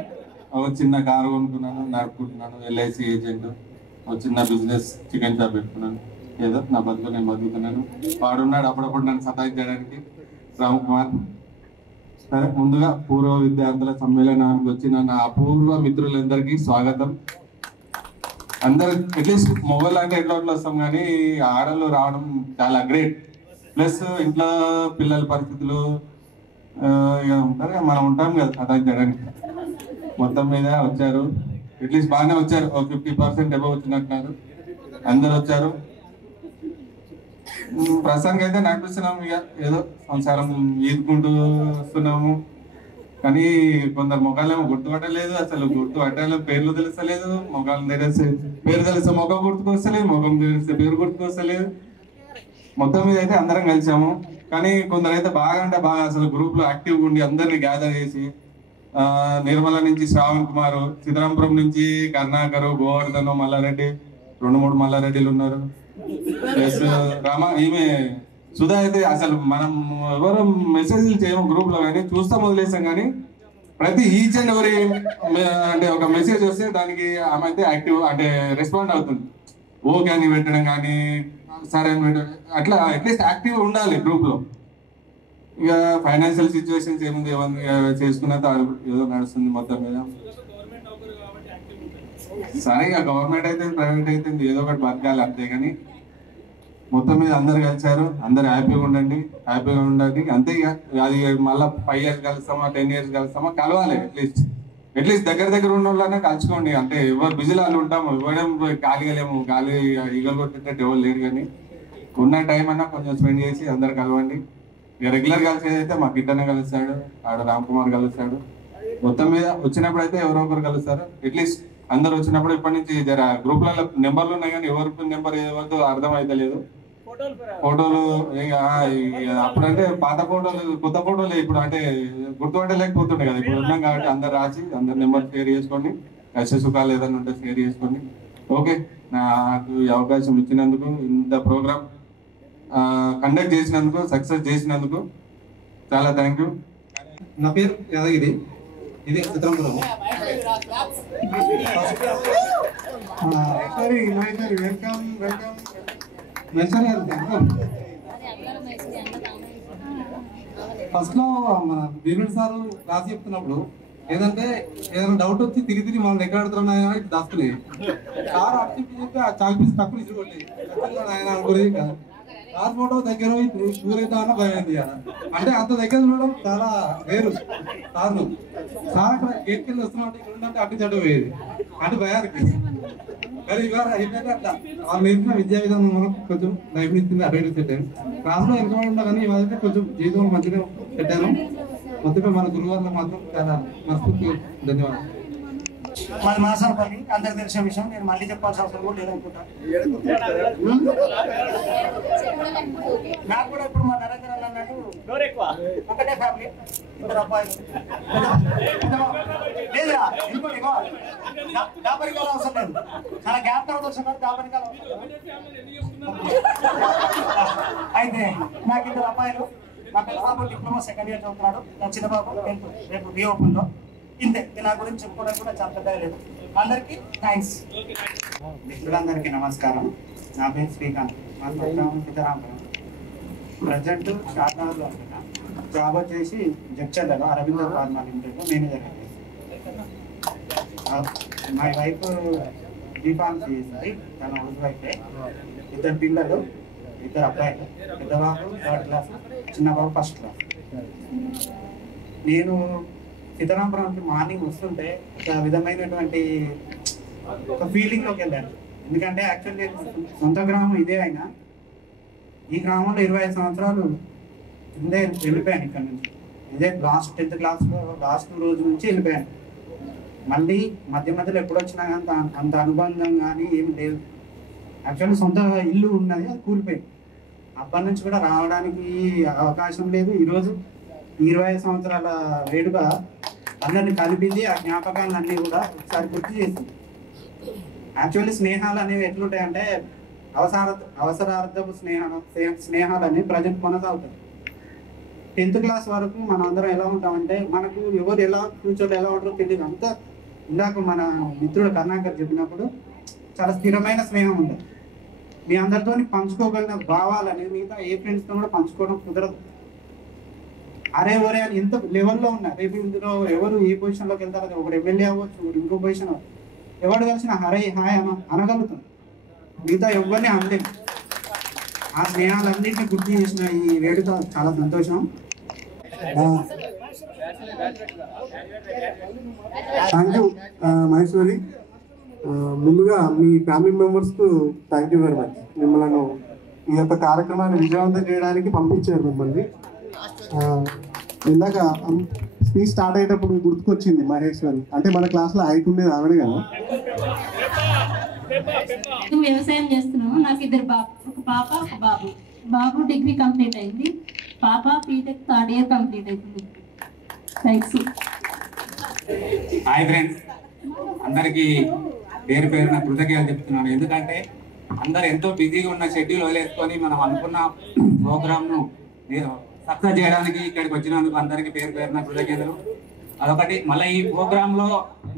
ఒక చిన్న కారు కొనుక్కున్నాను, నడుపుకుంటున్నాను. LIC agent. ఒక చిన్న బిజినెస్, చికెన్ షాప్ పెట్టుకున్నాను. ఏదో నా బతుకు నేను బతుకుతున్నాను. వాడున్నాడు అప్పుడప్పుడు నన్ను సతాయించడానికి, రామ్ కుమార్. సరే, ముందుగా పూర్వ విద్యార్థుల సమ్మేళనానికి వచ్చిన నా అపూర్వ మిత్రులందరికీ స్వాగతం. అందరు అట్లీస్ట్ మొబైల్ అంటే ఎట్లా వస్తాం, కానీ ఆడలు రావడం చాలా గ్రేట్. ప్లస్ ఇంట్లో పిల్లల పరిస్థితులు ఇక ఉంటారు, మనం ఉంటాం కదా సతాయించడానికి. మొత్తం మీద వచ్చారు, అట్లీస్ట్ బాగానే వచ్చారు, 50% అబౌవ్ వచ్చినట్టున్నారు, అందరు వచ్చారు. ప్రస్తుతానికి అయితే నడిపిస్తున్నాము, ఇక ఏదో సంసారం ఈదుకుంటూ వస్తున్నాము. కానీ కొందరు ముఖాలేమో గుర్తుపట్టలేదు, అసలు గుర్తుపట్టాలి పేర్లు తెలుస్తలేదు, ముఖాలు తెలిస్తే పేరు తెలిస్తే ముఖం గుర్తుకొస్తలేదు, ముఖం తెలిస్తే పేరు గుర్తుకొస్తలేదు. మొత్తం మీద అయితే అందరం కలిసాము. కానీ కొందరు అయితే బాగా అంటే బాగా అసలు గ్రూప్ లో యాక్టివ్గా ఉండి అందరినీ గ్యాదర్ చేసి, నిర్మల నుంచి శ్రావణ్ కుమార్, సీతారాంపురం నుంచి కరుణాకరు, గోవర్ధన్, మల్లారెడ్డి, 2-3 మల్లారెడ్డిలు ఉన్నారు. ప్లస్ రామ ఈమె సుధా అయితే అసలు మనం ఎవరు మెసేజ్లు చేయము గ్రూప్ లో, కానీ చూస్తాం వదిలేసాం. కానీ ప్రతి ఈచ్ అండ్ ఎవరి అంటే ఒక మెసేజ్ వస్తే దానికి ఆమె అయితే యాక్టివ్ అంటే రెస్పాండ్ అవుతుంది. ఓకే అని పెట్టడం కానీ సరే అని పెట్టడం, అట్లా అట్లీస్ట్ యాక్టివ్ ఉండాలి గ్రూప్ లో. ఇక ఫైనాన్షియల్ సిచ్యువేషన్స్ ఏముంది చేసుకున్న ఏదో నడుస్తుంది మొత్తం మీద. సరే ఇక గవర్నమెంట్ అయితే ప్రైవేట్ అయితే ఏదో ఒకటి బతకాలి అంతే. కానీ మొత్తం మీద అందరు కలిసారు, అందరు హ్యాపీగా ఉండండి, హ్యాపీగా ఉండండి అంతే. ఇక అది మళ్ళీ 5 years కలుస్తామా 10 years కలుస్తామా కలవాలి. అట్లీస్ట్ దగ్గర ఉన్న వాళ్ళనే కలుసుకోండి. అంటే ఎవరు బిజీలో వాళ్ళు ఉంటాము, ఇవ్వడం ఖాళీగా లేము, ఖాళీ ఈగలు కొట్టేటట్టు ఎవరు లేరు. కానీ ఉన్న టైం అన్నా కొంచెం స్పెండ్ చేసి అందరు కలవండి. ఇక రెగ్యులర్ కలిసేది అయితే మా కిట్టనే కలుస్తాడు, ఆడ రామ్ కుమార్ కలుస్తాడు. మొత్తం మీద వచ్చినప్పుడు అయితే ఎవరో ఒకరు కలుస్తారు. అట్లీస్ట్ అందరు వచ్చినప్పుడు ఇప్పటి నుంచి జర గ్రూప్లలో నెంబర్లు ఉన్నాయి, కానీ ఎవరి నెంబర్ ఎవరితో అర్థం అయితే లేదు. ఫోటోలు అప్పుడంటే పాత ఫోటోలు కొత్త ఫోటోలు ఇప్పుడు అంటే గుర్తుపట్టలేకపోతుండే కదా. ఇప్పుడు ఉన్నాం కాబట్టి అందరు రాసి అందరు నెంబర్ షేర్ చేసుకోండి, కష్ట సుఖాలు ఏదైనా ఉంటే షేర్ చేసుకోండి. ఓకే, నాకు ఈ అవకాశం ఇచ్చినందుకు, ఇంత ప్రోగ్రామ్ కండక్ట్ చేసినందుకు, సక్సెస్ చేసినందుకు చాలా థ్యాంక్ యూ. నా పేరు యాదగిరి, ఇది చిత్రంపురం. వెల్కమ్ వెల్కమ్ ఫస్ట్ లో మన బీరుడు సారు క్లాస్ చెప్తున్నప్పుడు ఏదంటే ఏదైనా డౌట్ వచ్చి తిరిగి మనం ఎక్కడ ఆడుతున్నాయో దాచుకునే సార్ అట్టి చెప్పి ఆ చాక్ పీస్ తక్కువ ఇచ్చుకోండి ఆయన అనుకునే సార్ ఫోటో దగ్గర ఊరేద్దామన్నా భయమైంది కదా. అంటే అంత దగ్గర చూడడం చాలా వేరు. సార్ను సార్ అక్కడ గేట్కి వెళ్ళి వస్తున్నాం ఇక్కడ ఉంటే అట్టి చెడ్డ పోయేది అంటే భయానికి. కానీ ఇవాళ ఏంటంటే అట్లా వాళ్ళు నేర్పిన విద్యా విధానం మనకు కొంచెం లైఫ్ ఇచ్చింది, అటు ఇటు పెట్టాను. క్లాస్లో ఎంత ఉన్నా కానీ ఇవాళ కొంచెం జీవితం మంచిగా పెట్టాను. మొత్తమే మన గురువారిలో మాత్రం చాలా మనస్ఫూర్తిగా ధన్యవాదాలు. మాది మాసాపల్లి, అందరికి తెలిసిన విషయం, నేను మళ్ళీ చెప్పాల్సిన అవసరం కూడా లేదనుకుంటా. నాకు కూడా ఇప్పుడు మా నరేంద్ర అన్నట్టు ఒకటే ఫ్యామిలీ, 2 అబ్బాయిలు. లేదురా ఇంకోటి దాపరికాలు అవసరం లేదు, చాలా గ్యాప్ తర్వాత వచ్చిన దాపరికాలు అవసరం. అయితే నాకు 2 అబ్బాయిలు. నా పెద్ద బాబు డిప్లొమా 2nd year చదువుతున్నాడు, నా చిన్న బాబు 10th రేపు రీఓపెన్లో. ఇంతే, నా గురించి చెప్పుకోవడానికి కూడా చాలా పెద్దగా లేదు. అందరికీ థ్యాంక్స్. మిత్రులందరికీ నమస్కారం. నా పేరు శ్రీకాంత్, మా స్వగ్రామం సీతారాంపురం. ప్రజెంట్ షాద్నగర్లో ఉంటున్నా. జాబ్ వచ్చేసి జడ్చర్లలో అరవింద ఫార్మా లిమిటెడ్లో మేనేజర్. మా వైఫ్ బీఫార్మ్ చేసింది, తన హౌస్ వైఫే. 2 పిల్లలు, 2 అబ్బాయిలు. పెద్ద బాబు 3rd class, చిన్న బాబు 1st class. నేను సీతారాంపురంకి మార్నింగ్ వస్తుంటే ఒక విధమైనటువంటి ఒక ఫీలింగ్లోకి వెళ్ళాను. ఎందుకంటే యాక్చువల్లీ సొంత గ్రామం ఇదే అయినా ఈ గ్రామంలో 25 సంవత్సరాలు ముందే వెళ్ళిపోయాను ఇక్కడ నుంచి. ఇదే లాస్ట్ 10th క్లాస్లో లాస్ట్ రోజు నుంచి వెళ్ళిపోయాను. మళ్ళీ మధ్యలో ఎప్పుడు వచ్చినా కానీ అంత అనుబంధం కానీ ఏమి లేదు. యాక్చువల్లీ సొంత ఇల్లు ఉన్నది, అది కూలిపోయింది. అప్పటి నుంచి కూడా రావడానికి అవకాశం లేదు. ఈరోజు 25 సంవత్సరాల వేడుక అందరినీ కలిపింది. ఆ జ్ఞాపకాలన్నీ కూడా ఒకసారి గుర్తు చేసింది. యాక్చువల్లీ స్నేహాలు అనేవి ఎట్లుంటాయంటే అవసరార్థపు స్నేహాలు అనేవి ప్రజెంట్ కొనసాగుతాయి. 10th క్లాస్ వరకు మనం అందరం ఎలా ఉంటామంటే మనకు ఎవరు ఎలా ఫ్యూచర్లో ఎలా ఉంటారో తెలియదు. అంతా ఇందాక మన మిత్రుడు కరుణాకర్ చెప్పినప్పుడు చాలా స్థిరమైన స్నేహం ఉంటుంది. మీ అందరితో పంచుకోగలిగిన భావాలని మిగతా ఏ ఫ్రెండ్స్తో కూడా పంచుకోవడం కుదరదు. అరే ఒరే అని ఎంత లెవెల్లో ఉన్నారు. రేపు ఇందులో ఎవరు ఏ పొజిషన్లోకి వెళ్తారో, ఒకరు ఎమ్మెల్యే అవ్వచ్చు, ఇంకో పొజిషన్ అవ్వచ్చు. ఎవరు కలిసిన హరే హాయ్ అనగలుగుతాం, మిగతా ఎవరిని అనలేము. ఆ స్నేహాలన్నింటినీ గుర్తు చేసిన ఈ వేడుక చాలా సంతోషం. Thank you Maheshwari. ముందుగా మీ ఫ్యామిలీ మెంబర్స్కు థ్యాంక్ యూ వెరీ మచ్. మిమ్మల్ని ఈ యొక్క కార్యక్రమాన్ని విజయవంతం చేయడానికి పంపించారు మిమ్మల్ని. ఇందాక స్పీచ్ స్టార్ట్ అయ్యేటప్పుడు గుర్తుకొచ్చింది మహేశ్వరి. అంటే మన క్లాస్లో హైట్ ఉండేది ఆవిడ కదా. వ్యవసాయం చేస్తున్నాము. నాకు ఇద్దరు బాబు, ఒక పాప ఒక బాబు. బాబు డిగ్రీ కంప్లీట్ అయింది, పాప బీటెక్ థర్డ్ ఇయర్ కంప్లీట్ అవుతుంది. థ్యాంక్స్. హాయ్ ఫ్రెండ్స్, అందరికీ పేరు పేరున కృతజ్ఞతలు చెప్తున్నాను. ఎందుకంటే అందరు ఎంతో బిజీగా ఉన్న షెడ్యూల్ వదిలేసుకొని మనం అనుకున్న ప్రోగ్రామ్ను సక్సెస్ చేయడానికి ఇక్కడికి వచ్చినందుకు అందరికీ పేరు పేరున కృతజ్ఞతలు. అదొకటి. మళ్ళీ ఈ ప్రోగ్రాంలో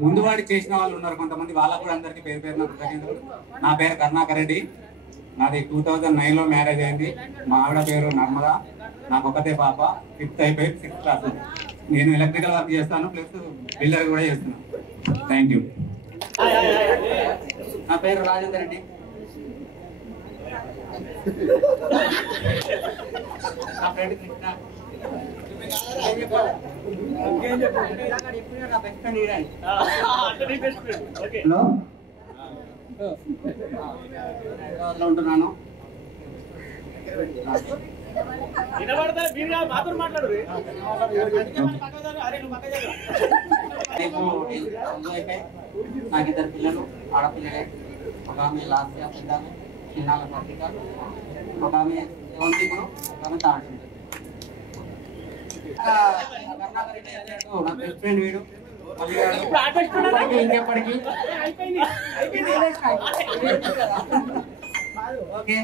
ముందువాడి చేసిన వాళ్ళు ఉన్నారు కొంతమంది, వాళ్ళకు కూడా అందరికీ పేరు పేరున కృతజ్ఞతలు. నా పేరు కరుణాకర్ రెడ్డి. నాది 2009లో మ్యారేజ్ అయింది. మా ఆవిడ పేరు నర్మదా. నాకు ఒకటే పాప, 5th అయిపోయి 6th క్లాస్. నేను ఎలక్ట్రికల్ వర్క్ చేస్తాను, ప్లస్ బిల్డర్ కూడా చేస్తున్నాను. Thank you. నా పేరు రాజేందర్ రెడ్డి. నా ఫ్రెండ్ కృష్ణ. హలో, ఉంటున్నాను. నాకు ఇద్దరు పిల్లలు, ఆడపిల్లలే. ఒక ఆమె లాస్ట్ ఇయర్, పెద్ద ఆమె చిన్నాళ్ళ పత్రిక, ఒక ఆమె 7th ఇప్పుడు, ఒక ఆమె 3rd. నా బెస్ట్ ఫ్రెండ్ వీడు. ఇంకెప్పటికీ ఓకే.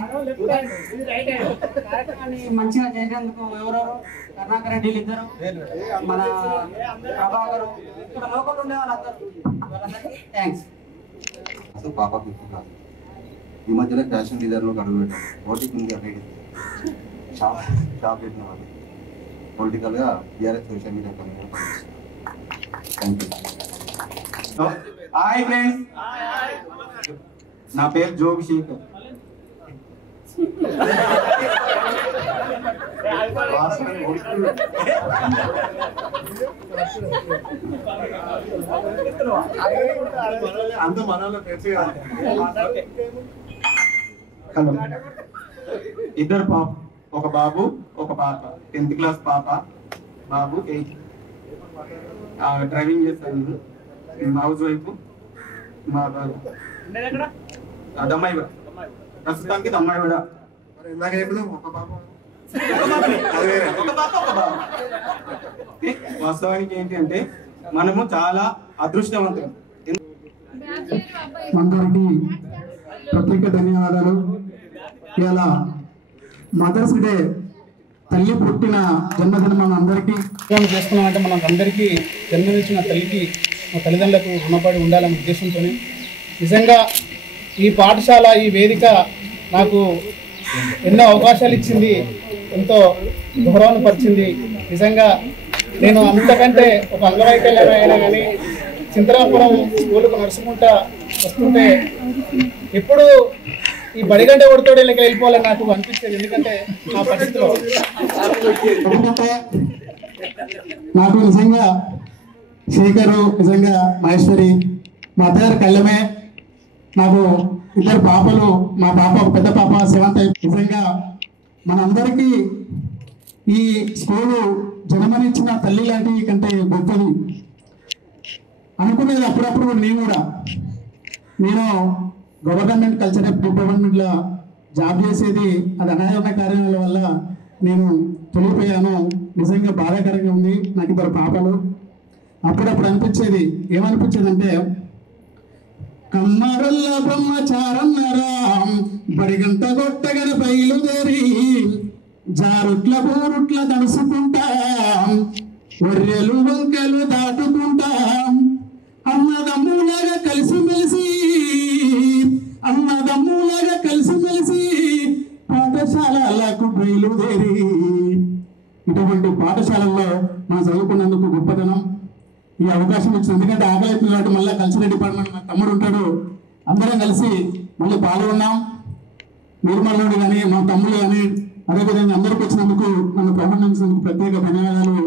మంచిగా చేసేందుకు ఎవరెవరు కరుణాకర్ రెడ్డిలు ఇద్దరు, మన ప్రభాకరు, ఇక్కడ లోకల్ ఉండే వాళ్ళందరూ, వాళ్ళందరికీ థ్యాంక్స్. పాప 5th క్లాస్. ఈ మధ్యలో ఫ్యాషన్ డిజైన్లో అడుగు పెట్టాను. ఓటికి ఉంది అప్డేట్ షాప్ పెట్టిన వాళ్ళు పొలిటికల్గా TRS social media thank you. Hi friends, నా పేరు జోగి శేఖర్. అంత మనలో హలో. ఇద్దరు పాప, ఒక బాబు ఒక పాప. 10th క్లాస్ పాప, బాబు 8. డ్రైవింగ్ చేస్తాను. House wife. మా దమ్మాయి కూడా, ప్రస్తుతానికి దమ్మాయి కూడా. ఇందాక చెప్పిన ఒక పాప వాస్తవానికి ఏంటి అంటే మనము చాలా అదృష్టవంతులు. అందరికీ ప్రత్యేక ధన్యవాదాలు. ఇలా మదర్స్ డే, తల్లి పుట్టిన జన్మదినం మన అందరికీ చేసుకున్నామంటే మనం అందరికీ జన్మనిచ్చిన తల్లికి మా తల్లిదండ్రులకు రుణపడి ఉండాలనే ఉద్దేశంతో నిజంగా ఈ పాఠశాల, ఈ వేదిక నాకు ఎన్నో అవకాశాలు ఇచ్చింది, ఎంతో గౌరవాన్ని పరిచింది. నిజంగా నేను అంతకంటే ఒక అంగవైకల్యం అయినా కానీ చింతరాపురం స్కూలుకు నడుచుకుంటా వస్తుంటే ఎప్పుడు ఈ బడిగంట కొడుతోడే లెక్క వెళ్ళిపోవాలని నాకు అనిపించేది. ఎందుకంటే నా పరిస్థితిలో నాకు నిజంగా శేఖరు, నిజంగా మహేశ్వరి, మా అత్తగారు కళ్ళమే. నాకు ఇద్దరు పాపలు, మా పాప పెద్ద పాప 7th. నిజంగా మనందరికీ ఈ స్కూలు జన్మనిచ్చిన తల్లి లాంటి కంటే గొప్పది అనుకునేది. అప్పుడప్పుడు నేను గవర్నమెంట్ కల్చర్ డిపార్ట్మెంట్లో జాబ్ చేసేది, అది అనారోగ్య కార్యాలయాల వల్ల నేను తొలిపోయాను. నిజంగా బాధాకరంగా ఉంది. నాకు ఇద్దరు పాపలు. అప్పుడప్పుడు అనిపించేది, ఏమనిపించేదంటే కమ్మరల్ల బ్రహ్మచారన్నరా బడిగంట కొట్టగన బయలుదేరి జారుట్ల బూరుట్ల తడుసుకుంటాం, ఒర్రెలు వంకలు దాటుకుంటాం, అన్నదమ్ములాగా కలిసిమెలిసి పాఠశాలకు బయలుదేరి. ఇటువంటి పాఠశాలల్లో మనం చదువుకున్నందుకు గొప్పతనం. ఈ అవకాశం వచ్చింది. ఎందుకంటే ఆకలి కాబట్టి మళ్ళీ కల్చరల్ డిపార్ట్మెంట్ మా తమ్ముడు ఉంటాడు, అందరం కలిసి మళ్ళీ పాల్గొన్నాం. నిర్మల్ నుండి కానీ మా తమ్ముళ్ళు కానీ అదేవిధంగా అందరికి వచ్చినందుకు నన్ను ప్రారంభించినందుకు ప్రత్యేక ధన్యవాదాలు.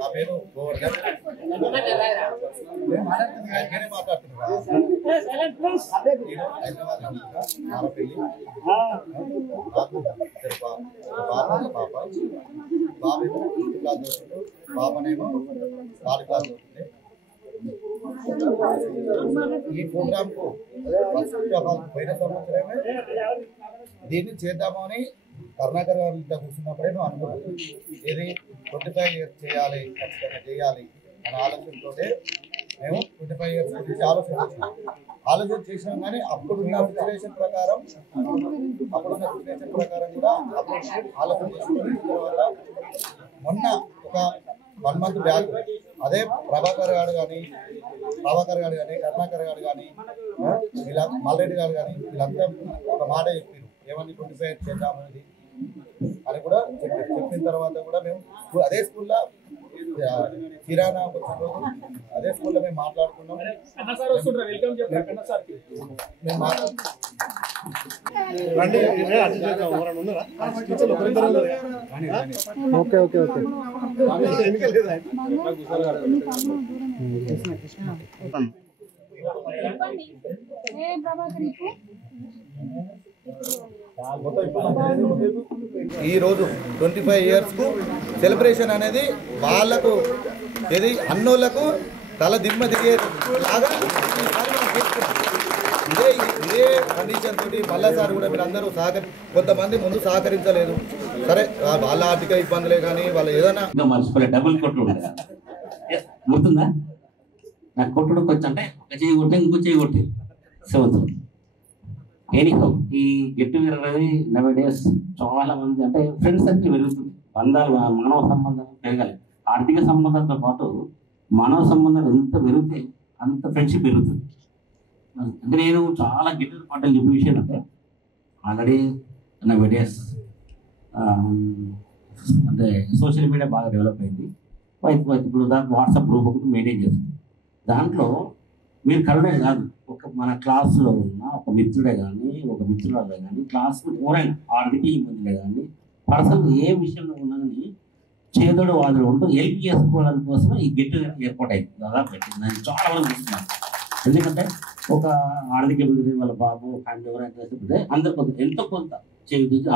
నా పేరు గోవర్ధన్. పాపనేమో థర్డ్ క్లాస్ అవుతుంది. ఈ ప్రోగ్రామ్ కు పోయిన సంవత్సరమే దీన్ని చేద్దామని కరుణాకర్ గారు ఇంత కూర్చున్నప్పుడే మేము అనుకున్నాం. ఇది 25 years చేయాలి, ఖచ్చితంగా చేయాలి అనే ఆలోచనతో మేము 25 years గురించి ఆలోచన చేసినాం. కానీ అప్పుడున్న సిచ్యువేషన్ ప్రకారం కూడా ఆలోచన చేసుకున్న తర్వాత మొన్న ఒక 1 month బ్యాక్ అదే ప్రభాకర్ గారు కానీ కరుణాకర్ గారు కానీ వీళ్ళ మల్రెడ్డి గారు కానీ వీళ్ళంతా ఒక మాట చెప్పారు, ఏమని 25 చేద్దాం అనేది అని కూడా చెప్పిన తర్వాత కూడా మేము అదే స్కూల్లో కిరాణా వచ్చిన రోజు అదే స్కూల్లో మేము మాట్లాడుకున్నాం. ఓకే ఓకే ఓకే ఈరోజు 25 years కు సెలబ్రేషన్ అనేది వాళ్ళకు ఇది అన్నోళ్లకు తల దిమ్మ దిగేలాగా ఇదే కండిషన్ తోటి మళ్ళా సార్ కూడా మీరు అందరూ కొంతమంది ముందు సహకరించలేదు. సరే వాళ్ళ ఆర్థిక ఇబ్బందులే కానీ వాళ్ళు ఏదైనా మర్చిపోలే డబుల్ కొట్టుడు గుర్తుందా? నాకు కొట్టుడు కొంచెం అంటే ఒక చేయి కొట్టి ఇంకో చేయి కొట్టి సెవెంత్. ఎనీహౌ ఈ గెట్ టుగెదర్ అనేది నవ్ డేస్ చాలా మంది అంటే ఫ్రెండ్స్ సర్కిల్ పెరుగుతుంది, బంధాలు మానవ సంబంధాలు పెరగాలి. ఆర్థిక సంబంధాలతో పాటు మానవ సంబంధాలు ఎంత పెరిగితే అంత ఫ్రెండ్షిప్ పెరుగుతుంది. అంటే నేను చాలా గెట్ టుగెదర్ పాటలు చెప్పే విషయం అంటే ఆల్రెడీ నవ్ డేస్ అంటే సోషల్ మీడియా బాగా డెవలప్ అయింది. ఇప్పుడు దానికి వాట్సాప్ గ్రూప్ ఒకటి మెయింటైన్ చేస్తుంది. దాంట్లో మీరు కరుడే కాదు, ఒక మన క్లాసులో ఉన్న ఒక మిత్రుడే కానీ ఒక మిత్రురాలే కానీ క్లాస్లో ఎవరైనా ఆర్థిక ఇబ్బందులే కానీ పర్సనల్ ఏ విషయంలో ఉన్నా కానీ చేదోడు వాదులు ఉంటూ హెల్ప్ చేసుకోవడానికి కోసం ఈ గెట్ ఏర్పాటు అయింది. దాదాపు పెట్టింది నేను చాలా వరకు చూస్తున్నాను. ఎందుకంటే ఒక ఆర్థిక ఇబ్బంది వాళ్ళ బాబు ఫ్యామిలీ ఎవరైనా చేస్తే అందరు కొంత ఎంతో కొంత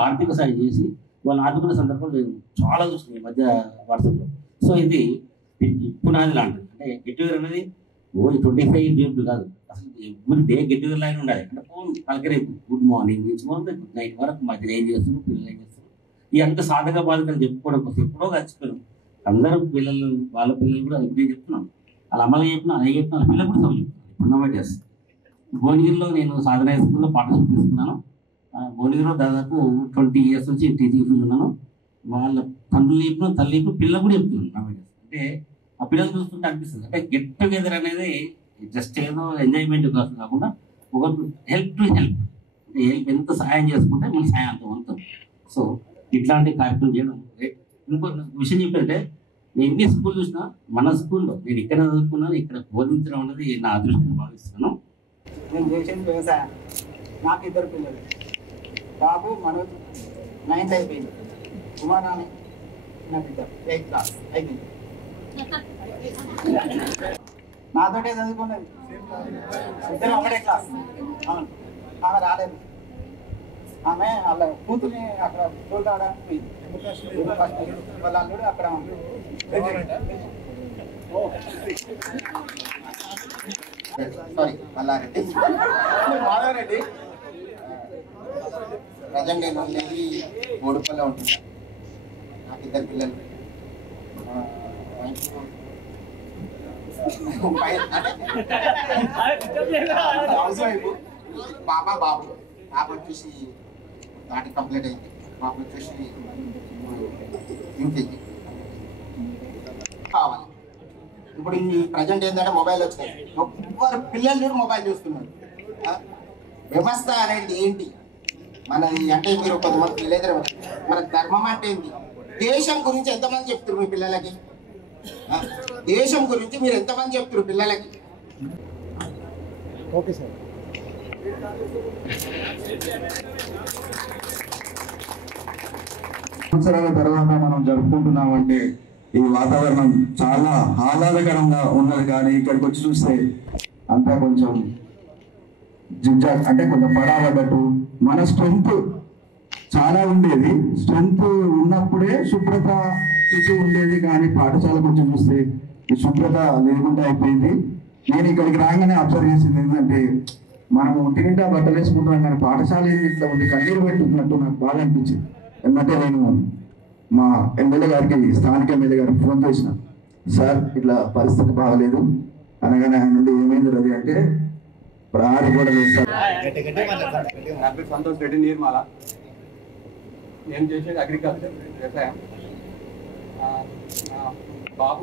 ఆర్థిక సాయం చేసి వాళ్ళు ఆదుకునే సందర్భం నేను చాలా చూస్తున్నాను ఈ మధ్య వాట్సాప్లో. సో ఇది పునాది లాంటిది. అంటే గెట్ టుగెదర్ అనేది ఓన్లీ 25 years కాదు, అసలు ఎవ్రీ డే గెట్ టుగెదర్ లాగా ఉండాలి. అంటే ఫోన్ పలకరేపు గుడ్ మార్నింగ్ నుంచి గుడ్ నైట్ వరకు మధ్యలో ఏం చేస్తున్నారు, పిల్లలు ఏం చేస్తున్నారు, ఈ అంత సాధక బాధకలు చెప్పుకోవడం కోసం ఎప్పుడో చచ్చిపోయారు. అందరూ పిల్లలు వాళ్ళ పిల్లలు కూడా ఎప్పుడే చెప్తున్నాను, వాళ్ళ అమ్మలు చెప్పినా అదే చెప్తున్నా, వాళ్ళ పిల్లలు కూడా చదువు చెప్తున్నాను. ఇప్పుడు నోవేటర్స్ భువనగిరిలో నేను సాధన స్కూల్లో పార్టిసిపేట్ తీసుకున్నాను. భువనగిరిలో దాదాపు 20 years నుంచి టీచింగ్ ఫీల్డ్ ఉన్నాను. వాళ్ళ తండ్రులు చెప్పిన తల్లి చెప్పిన పిల్లలు కూడా చెప్తున్నాను నోవేటర్స్. అంటే ఆ పిల్లలు చూస్తుంటే అనిపిస్తుంది అంటే గెట్ టుగెదర్ అనేది జస్ట్ ఏదో ఎంజాయ్మెంట్ కోసం కాకుండా ఒక హెల్ప్ టు హెల్ప్, అంటే హెల్ప్ ఎంత సహాయం చేసుకుంటే మన సహాయం అంత వంతం. సో ఇట్లాంటి కార్యక్రమం చేయడం. ఇంకో విషయం చెప్పంటే నేను ఎన్ని స్కూల్ చూసినా మన స్కూల్లో నేను ఇక్కడ చదువుకున్నాను, ఇక్కడ బోధించడం అనేది నా అదృష్టంగా భావిస్తున్నాను. నేను చేసేది వ్యవసాయం. నాకు 2 పిల్లలు, బాబు మనోజ్ 9th అయిపోయింది, కుమారాన్ని నాకు 8th class అయిపోయింది. నాతోటే చదువుకున్నది, ఇద్దరు ఒకటే క్లాస్. అవును, ఆమె రాలేదు. ఆమె వాళ్ళ కూతుర్ని అక్కడ చూడడానికి పోయింది. వాళ్ళ అల్లుడు అక్కడ మాధవరెడ్డి ప్రజెంట్ నేను ఉండేది బోడుపల్లి ఉంటుంది. నాకు 2 పిల్లలు, హౌస్ వైఫ్, పాప బాబు. పాప వచ్చేసి దాటి కంప్లీట్ అయింది, బాబు వచ్చేసి యూకేజీ కావాలి. ఇప్పుడు ఈ ప్రజెంట్ ఏంటంటే మొబైల్ వచ్చినాయి, ఒక్కరు పిల్లలు కూడా మొబైల్ చూస్తున్నారు. వ్యవస్థ అనేది ఏంటి మనది అంటే మీరు కొంతమంది పిల్లలు మన ధర్మం అంటే ఏంటి, దేశం గురించి ఎంతమంది చెప్తారు మీ పిల్లలకి, దేశం గురించి మీరు ఎంతమంది చెప్తారు పిల్లలకి? Okay sir. సంవత్సరాల తర్వాత మనం జరుపుకుంటున్నామంటే ఈ వాతావరణం చాలా ఆహ్లాదకరంగా ఉన్నది. కానీ ఇక్కడికి వచ్చి చూస్తే అంతా కొంచెం జిగ్జాగ్ అంటే కొంచెం పడాలన్నట్టు. మన స్ట్రెంత్ చాలా ఉండేది, స్ట్రెంత్ ఉన్నప్పుడే శుభ్రత రుచి ఉండేది. కానీ పాఠశాలకు వచ్చి చూస్తే ఈ శుభ్రత లేకుండా అయిపోయింది. నేను ఇక్కడికి రాగానే అబ్జర్వ్ చేసింది ఏంటంటే, మనం ఒంటి నిండా బట్టలు వేసుకుంటున్నాం కానీ పాఠశాల ఇట్లా ఉంది, కన్నీరు పెట్టుకున్నట్టు నాకు బాగా అనిపించింది. ఎందుకంటే నేను మా ఎమ్మెల్యే గారికి, స్థానిక ఎమ్మెల్యే గారికి ఫోన్ చేసిన, సార్ ఇట్లా పరిస్థితి బాగలేదు అనగానే ఆయన నుండి ఏమైంది రవి అంటే, ప్రారి కూడా లేదు సార్. నా పేరు సంతోష్ రెడ్డి, నిర్మల. నేను చేసేది అగ్రికల్చర్, వ్యవసాయం. బాబు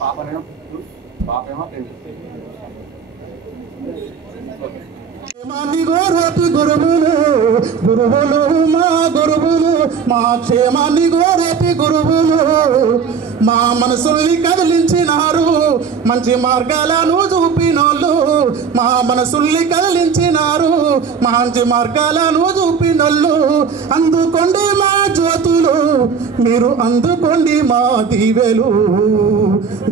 పాపనేమో బాపేమో గురువులు మా గురువులు, మా క్షేమాన్ని గోరేటి గురువులు, మా మనసుల్ని కదిలించినారు, మంచి మార్గాలను చూపినోళ్ళు. మా మనసుల్ని కదిలించినారు, మంచి మార్గాలను చూపినోళ్ళు. అందుకోండి మా జ్యోతులు, మీరు అందుకోండి మా దీవెలు.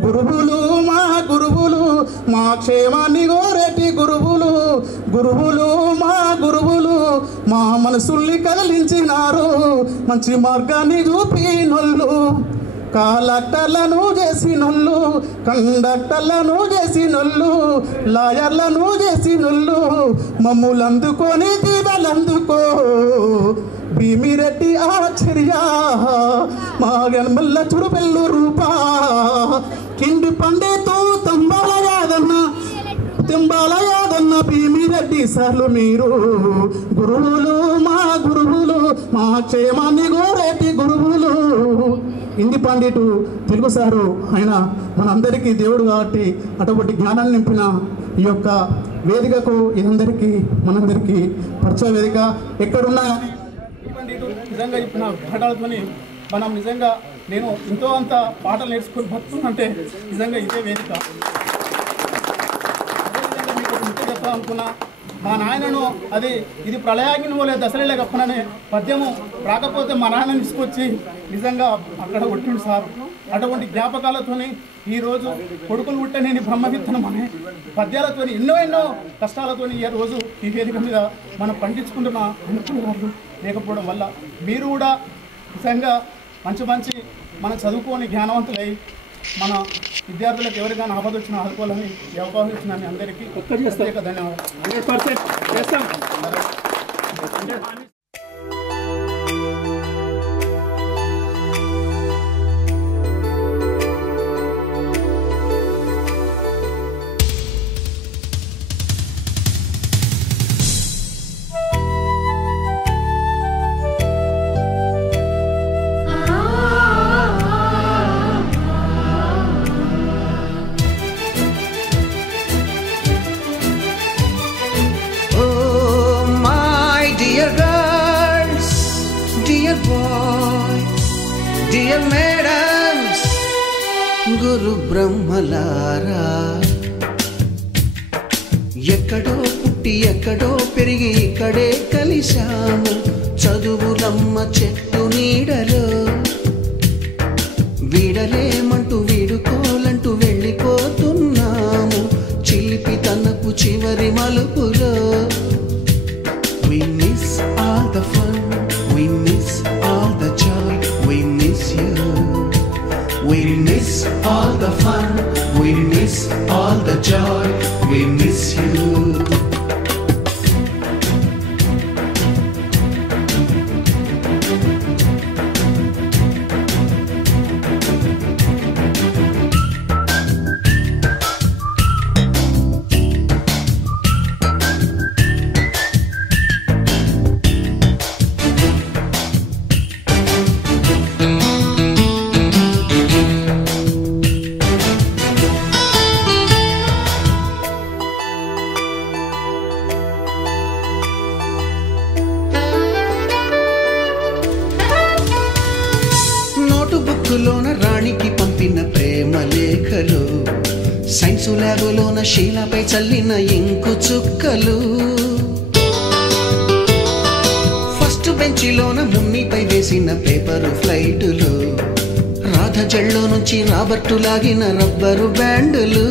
గురువులు మా గురువులు, మా క్షేమాన్ని గోరేటి గురువులు. గురువులు మా గురువులు, మా మనసుల్ని కదిలించినారు, మంచి మార్గాన్ని చూపినోళ్ళు. కలెక్టర్లను చేసినోళ్ళు, కండక్టర్లను చేసినోళ్ళు, లాయర్లను చేసినోళ్ళు, మమ్ములు అందుకొని దీవెలందుకో భీమిరెడ్డి ఆశ్చర్య. మా గన్మల్ల చురుపెల్లు రూపా కిండి పండితూ తంబాల యాదన్న, తింబాల యాదన్న, భీమిరెడ్డి సార్లు మీరు గురువులు మా గురువులు, మా క్షేమాన్ని గోరేటి గురువులు. హిందీ పండిటు తెలుగు సారు ఆయన మనందరికీ దేవుడు కాబట్టి అటువంటి జ్ఞానాన్ని నింపిన ఈ యొక్క వేదికకు ఇదందరికీ మనందరికీ పరిచయ వేదిక. ఎక్కడున్నా పండిటు నిజంగా చెప్పిన పాఠాలతోని మనం నిజంగా నేను ఎంతో అంత పాటలు నేర్చుకుని బతుకుతుంటే నిజంగా ఇదే వేదిక. అదేవిధంగా మీకు ఒక ముఖ్య చెప్తా అనుకున్నా, మా నాయనను ఇది ప్రళయాగ్ని పోలే దశలేలే కప్పననే పద్యము రాకపోతే మా నాయనని తీసుకొచ్చి నిజంగా అక్కడ కొట్టిండు సార్. అటువంటి జ్ఞాపకాలతోని ఈరోజు కొడుకులు పుట్టనేని బ్రహ్మవిత్తనం అనే పద్యాలతో ఎన్నో కష్టాలతోని ఈ రోజు ఈ వేదిక మీద మనం పండించుకుంటున్న అనుకున్నారు లేకపోవడం వల్ల మీరు కూడా నిజంగా మంచి మనం చదువుకొని జ్ఞానవంతులై మన విద్యార్థులకు ఎవరికైనా ఆపద వచ్చినా ఆదుకోవాలని ఈ అవకాశం ఇచ్చిన మీ అందరికీ ప్రత్యేక ధన్యవాదాలు. గురు బ్రహ్మలారా, ఎక్కడో పుట్టి ఎక్కడో పెరిగి ఇక్కడే కలిశాము. చదువులమ్మ చెట్టు నీడలో వీడలేమంటూ వీడుకోలంటూ వెళ్ళిపోతున్నాము. చిలిపి తనపు చివరి మలుపులో we miss all the fun, we miss all the joy, we miss you. We miss all the fun, we miss all the joy, we miss you. బుక్కులోన రాణికి పంపిన ప్రేమ లేఖలు, సైన్సు ల్యాబులోన శీలపై చల్లిన ఇంకు చుక్కలు, ఫస్ట్ బెంచిలోన మున్నిపై వేసిన పేపరు ఫ్లైటులు, రాధ జల్లో నుంచి రాబర్టు లాగిన rubber బ్యాండులు,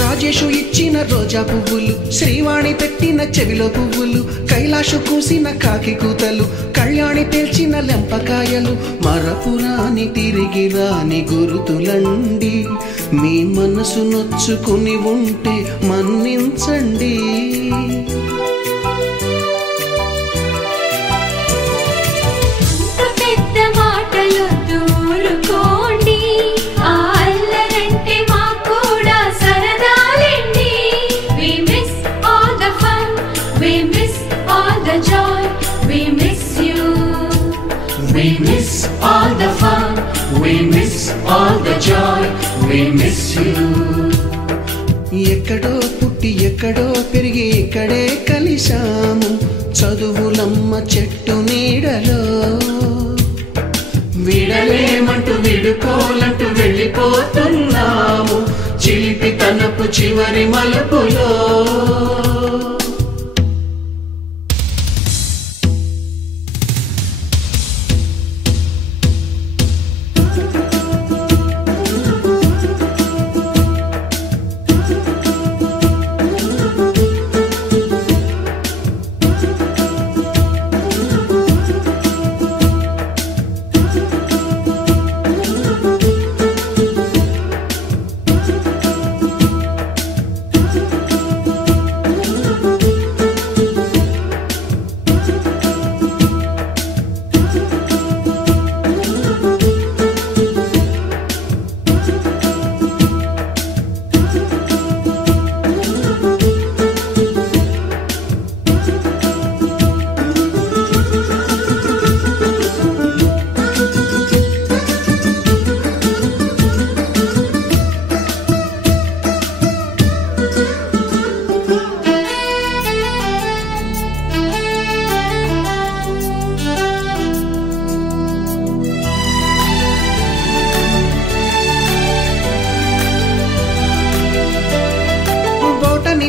Rajesh ఇచ్చిన రోజా పువ్వులు, శ్రీవాణి పెట్టిన చెవిలో పువ్వులు, కైలాషు కూసిన కాకి కూతలు, కళ్యాణి పేల్చిన లెంపకాయలు, మరపురాని తిరిగి రాని గురుతులండి. మీ మనసు నొచ్చుకుని ఉంటే మన్నించండి. పెద్ద మాటలు దూరుకోండి, ఆ అల్లరంటే మాకు కూడా సరదాలండి. We miss all the fun, we miss all the joy, we miss you. We miss all the fun, we miss all the joy, we miss you. ఎక్కడో పుట్టి ఎక్కడో పెరిగి ఇక్కడే కలిశాము, చదువులమ్మ చెట్టు నీడలో. విడలేమంటూ విడుకోలంటూ వెళ్ళిపోతున్నాము, చిలిపి తనపు చివరి మలుపులో.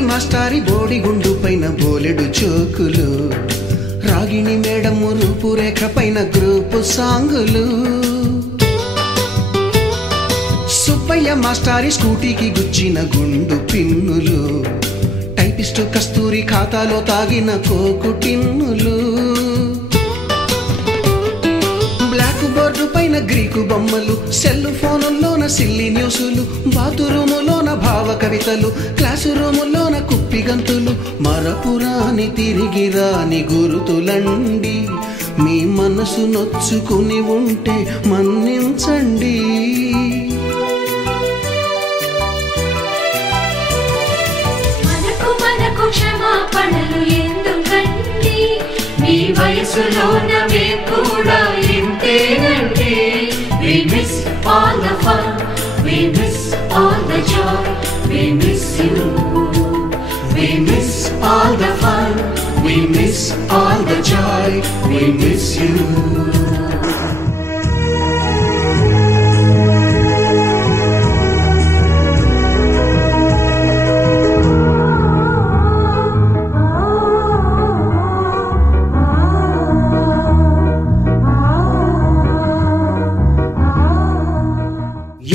మాస్టారి బోడిగుండు పైన బోలెడు చోకులు, రాగిణి మేడము రూపురేఖ పైన గ్రూపు సాంగులు, సుబ్బయ్య మాస్టారి స్కూటీకి గుచ్చిన గుండు పిన్నులు, టైపిస్టు కస్తూరి ఖాతాలో తాగిన కోకు టిన్నులు, బ్లాక్ బోర్డు పైన గ్రీకు బొమ్మలు, సెల్ ఫోనుల్లోన సిల్లి న్యూసులు, బాతురూములోన భావ కవితలు, క్లాసు రూములోన కుప్పి గంతులు, మరపురాని తిరిగి రాని గురుతులండి. మీ మనసు నొచ్చుకుని ఉంటే మన్నించండి. మనకు క్షమాపణలు ఎందుకండి, మీ వయసులోన మేము కూడా ఇంతేనండి. We miss all the fun, we miss all the joy, we miss you. We miss all the fun, we miss all the joy, we miss you.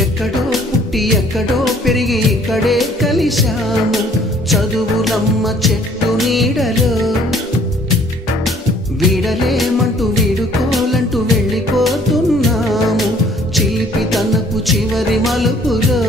ఎక్కడో పుట్టి ఎక్కడో పెరిగి ఇక్కడే కలిశాము, చదువులమ్మ చెట్టు నీడలో. వీడలేమంటూ వీడుకోలంటూ వెళ్ళిపోతున్నాము, చిలిపి తనపు చివరి మలుపులో.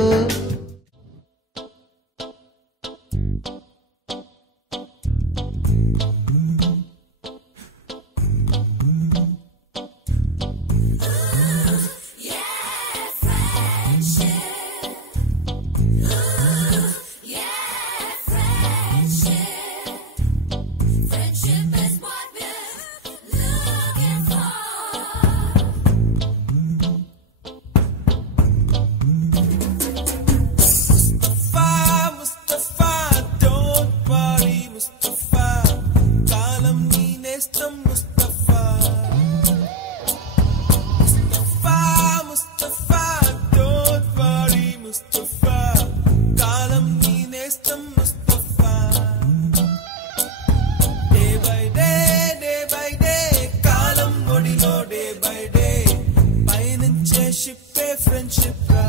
షిప్పే ఫ్రెండ్షిప్ రా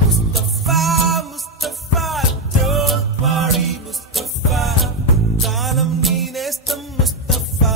ముస్తఫా ముస్తఫా డోంట్ వరీ ముస్తఫా కాలం నీ నేస్తం ముస్తఫా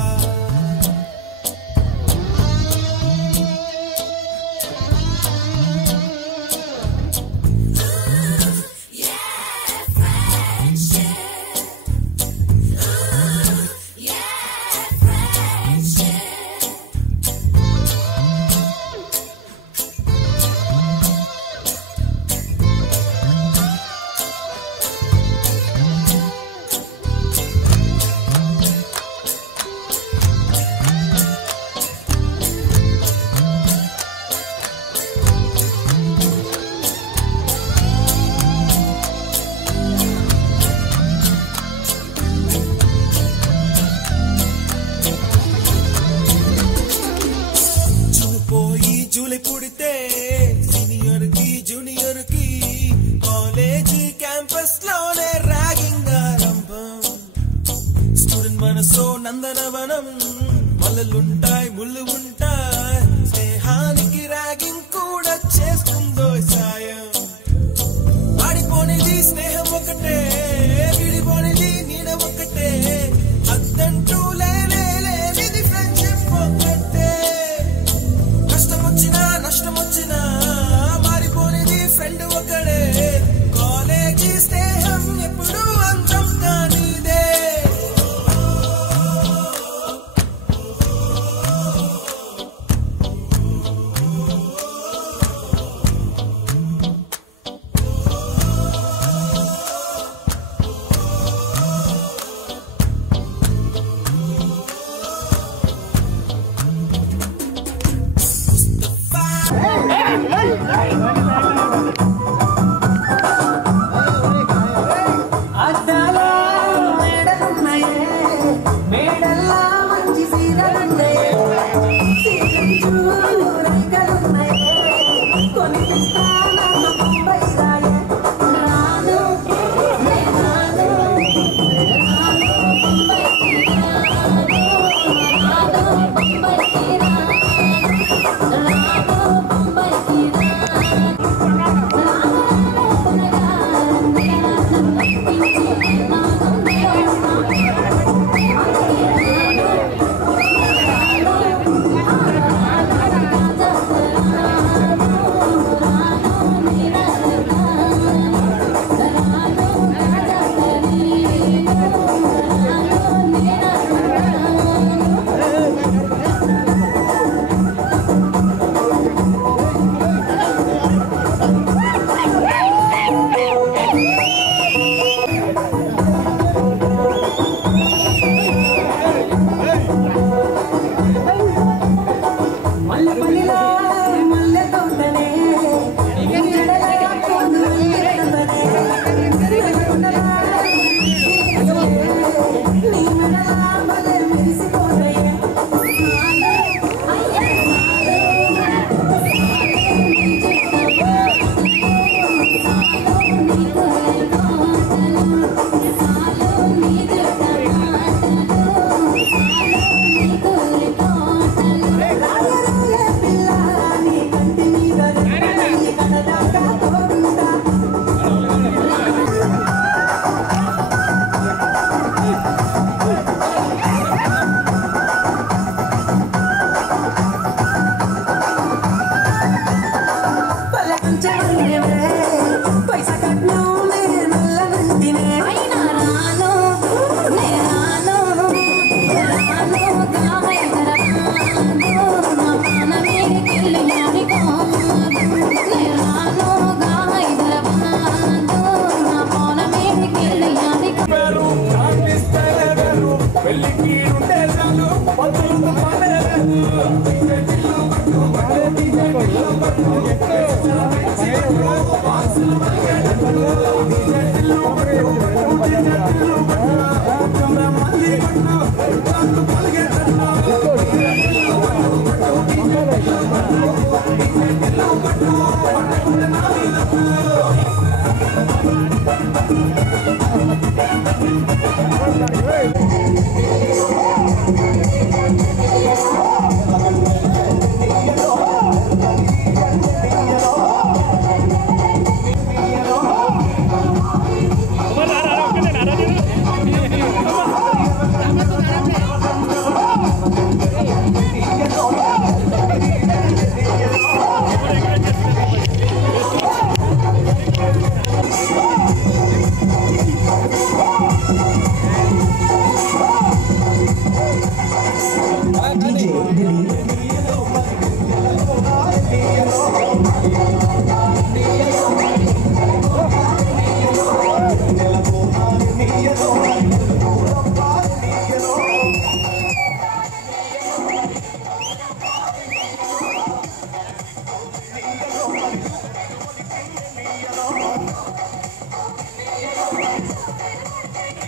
చెయ్యలో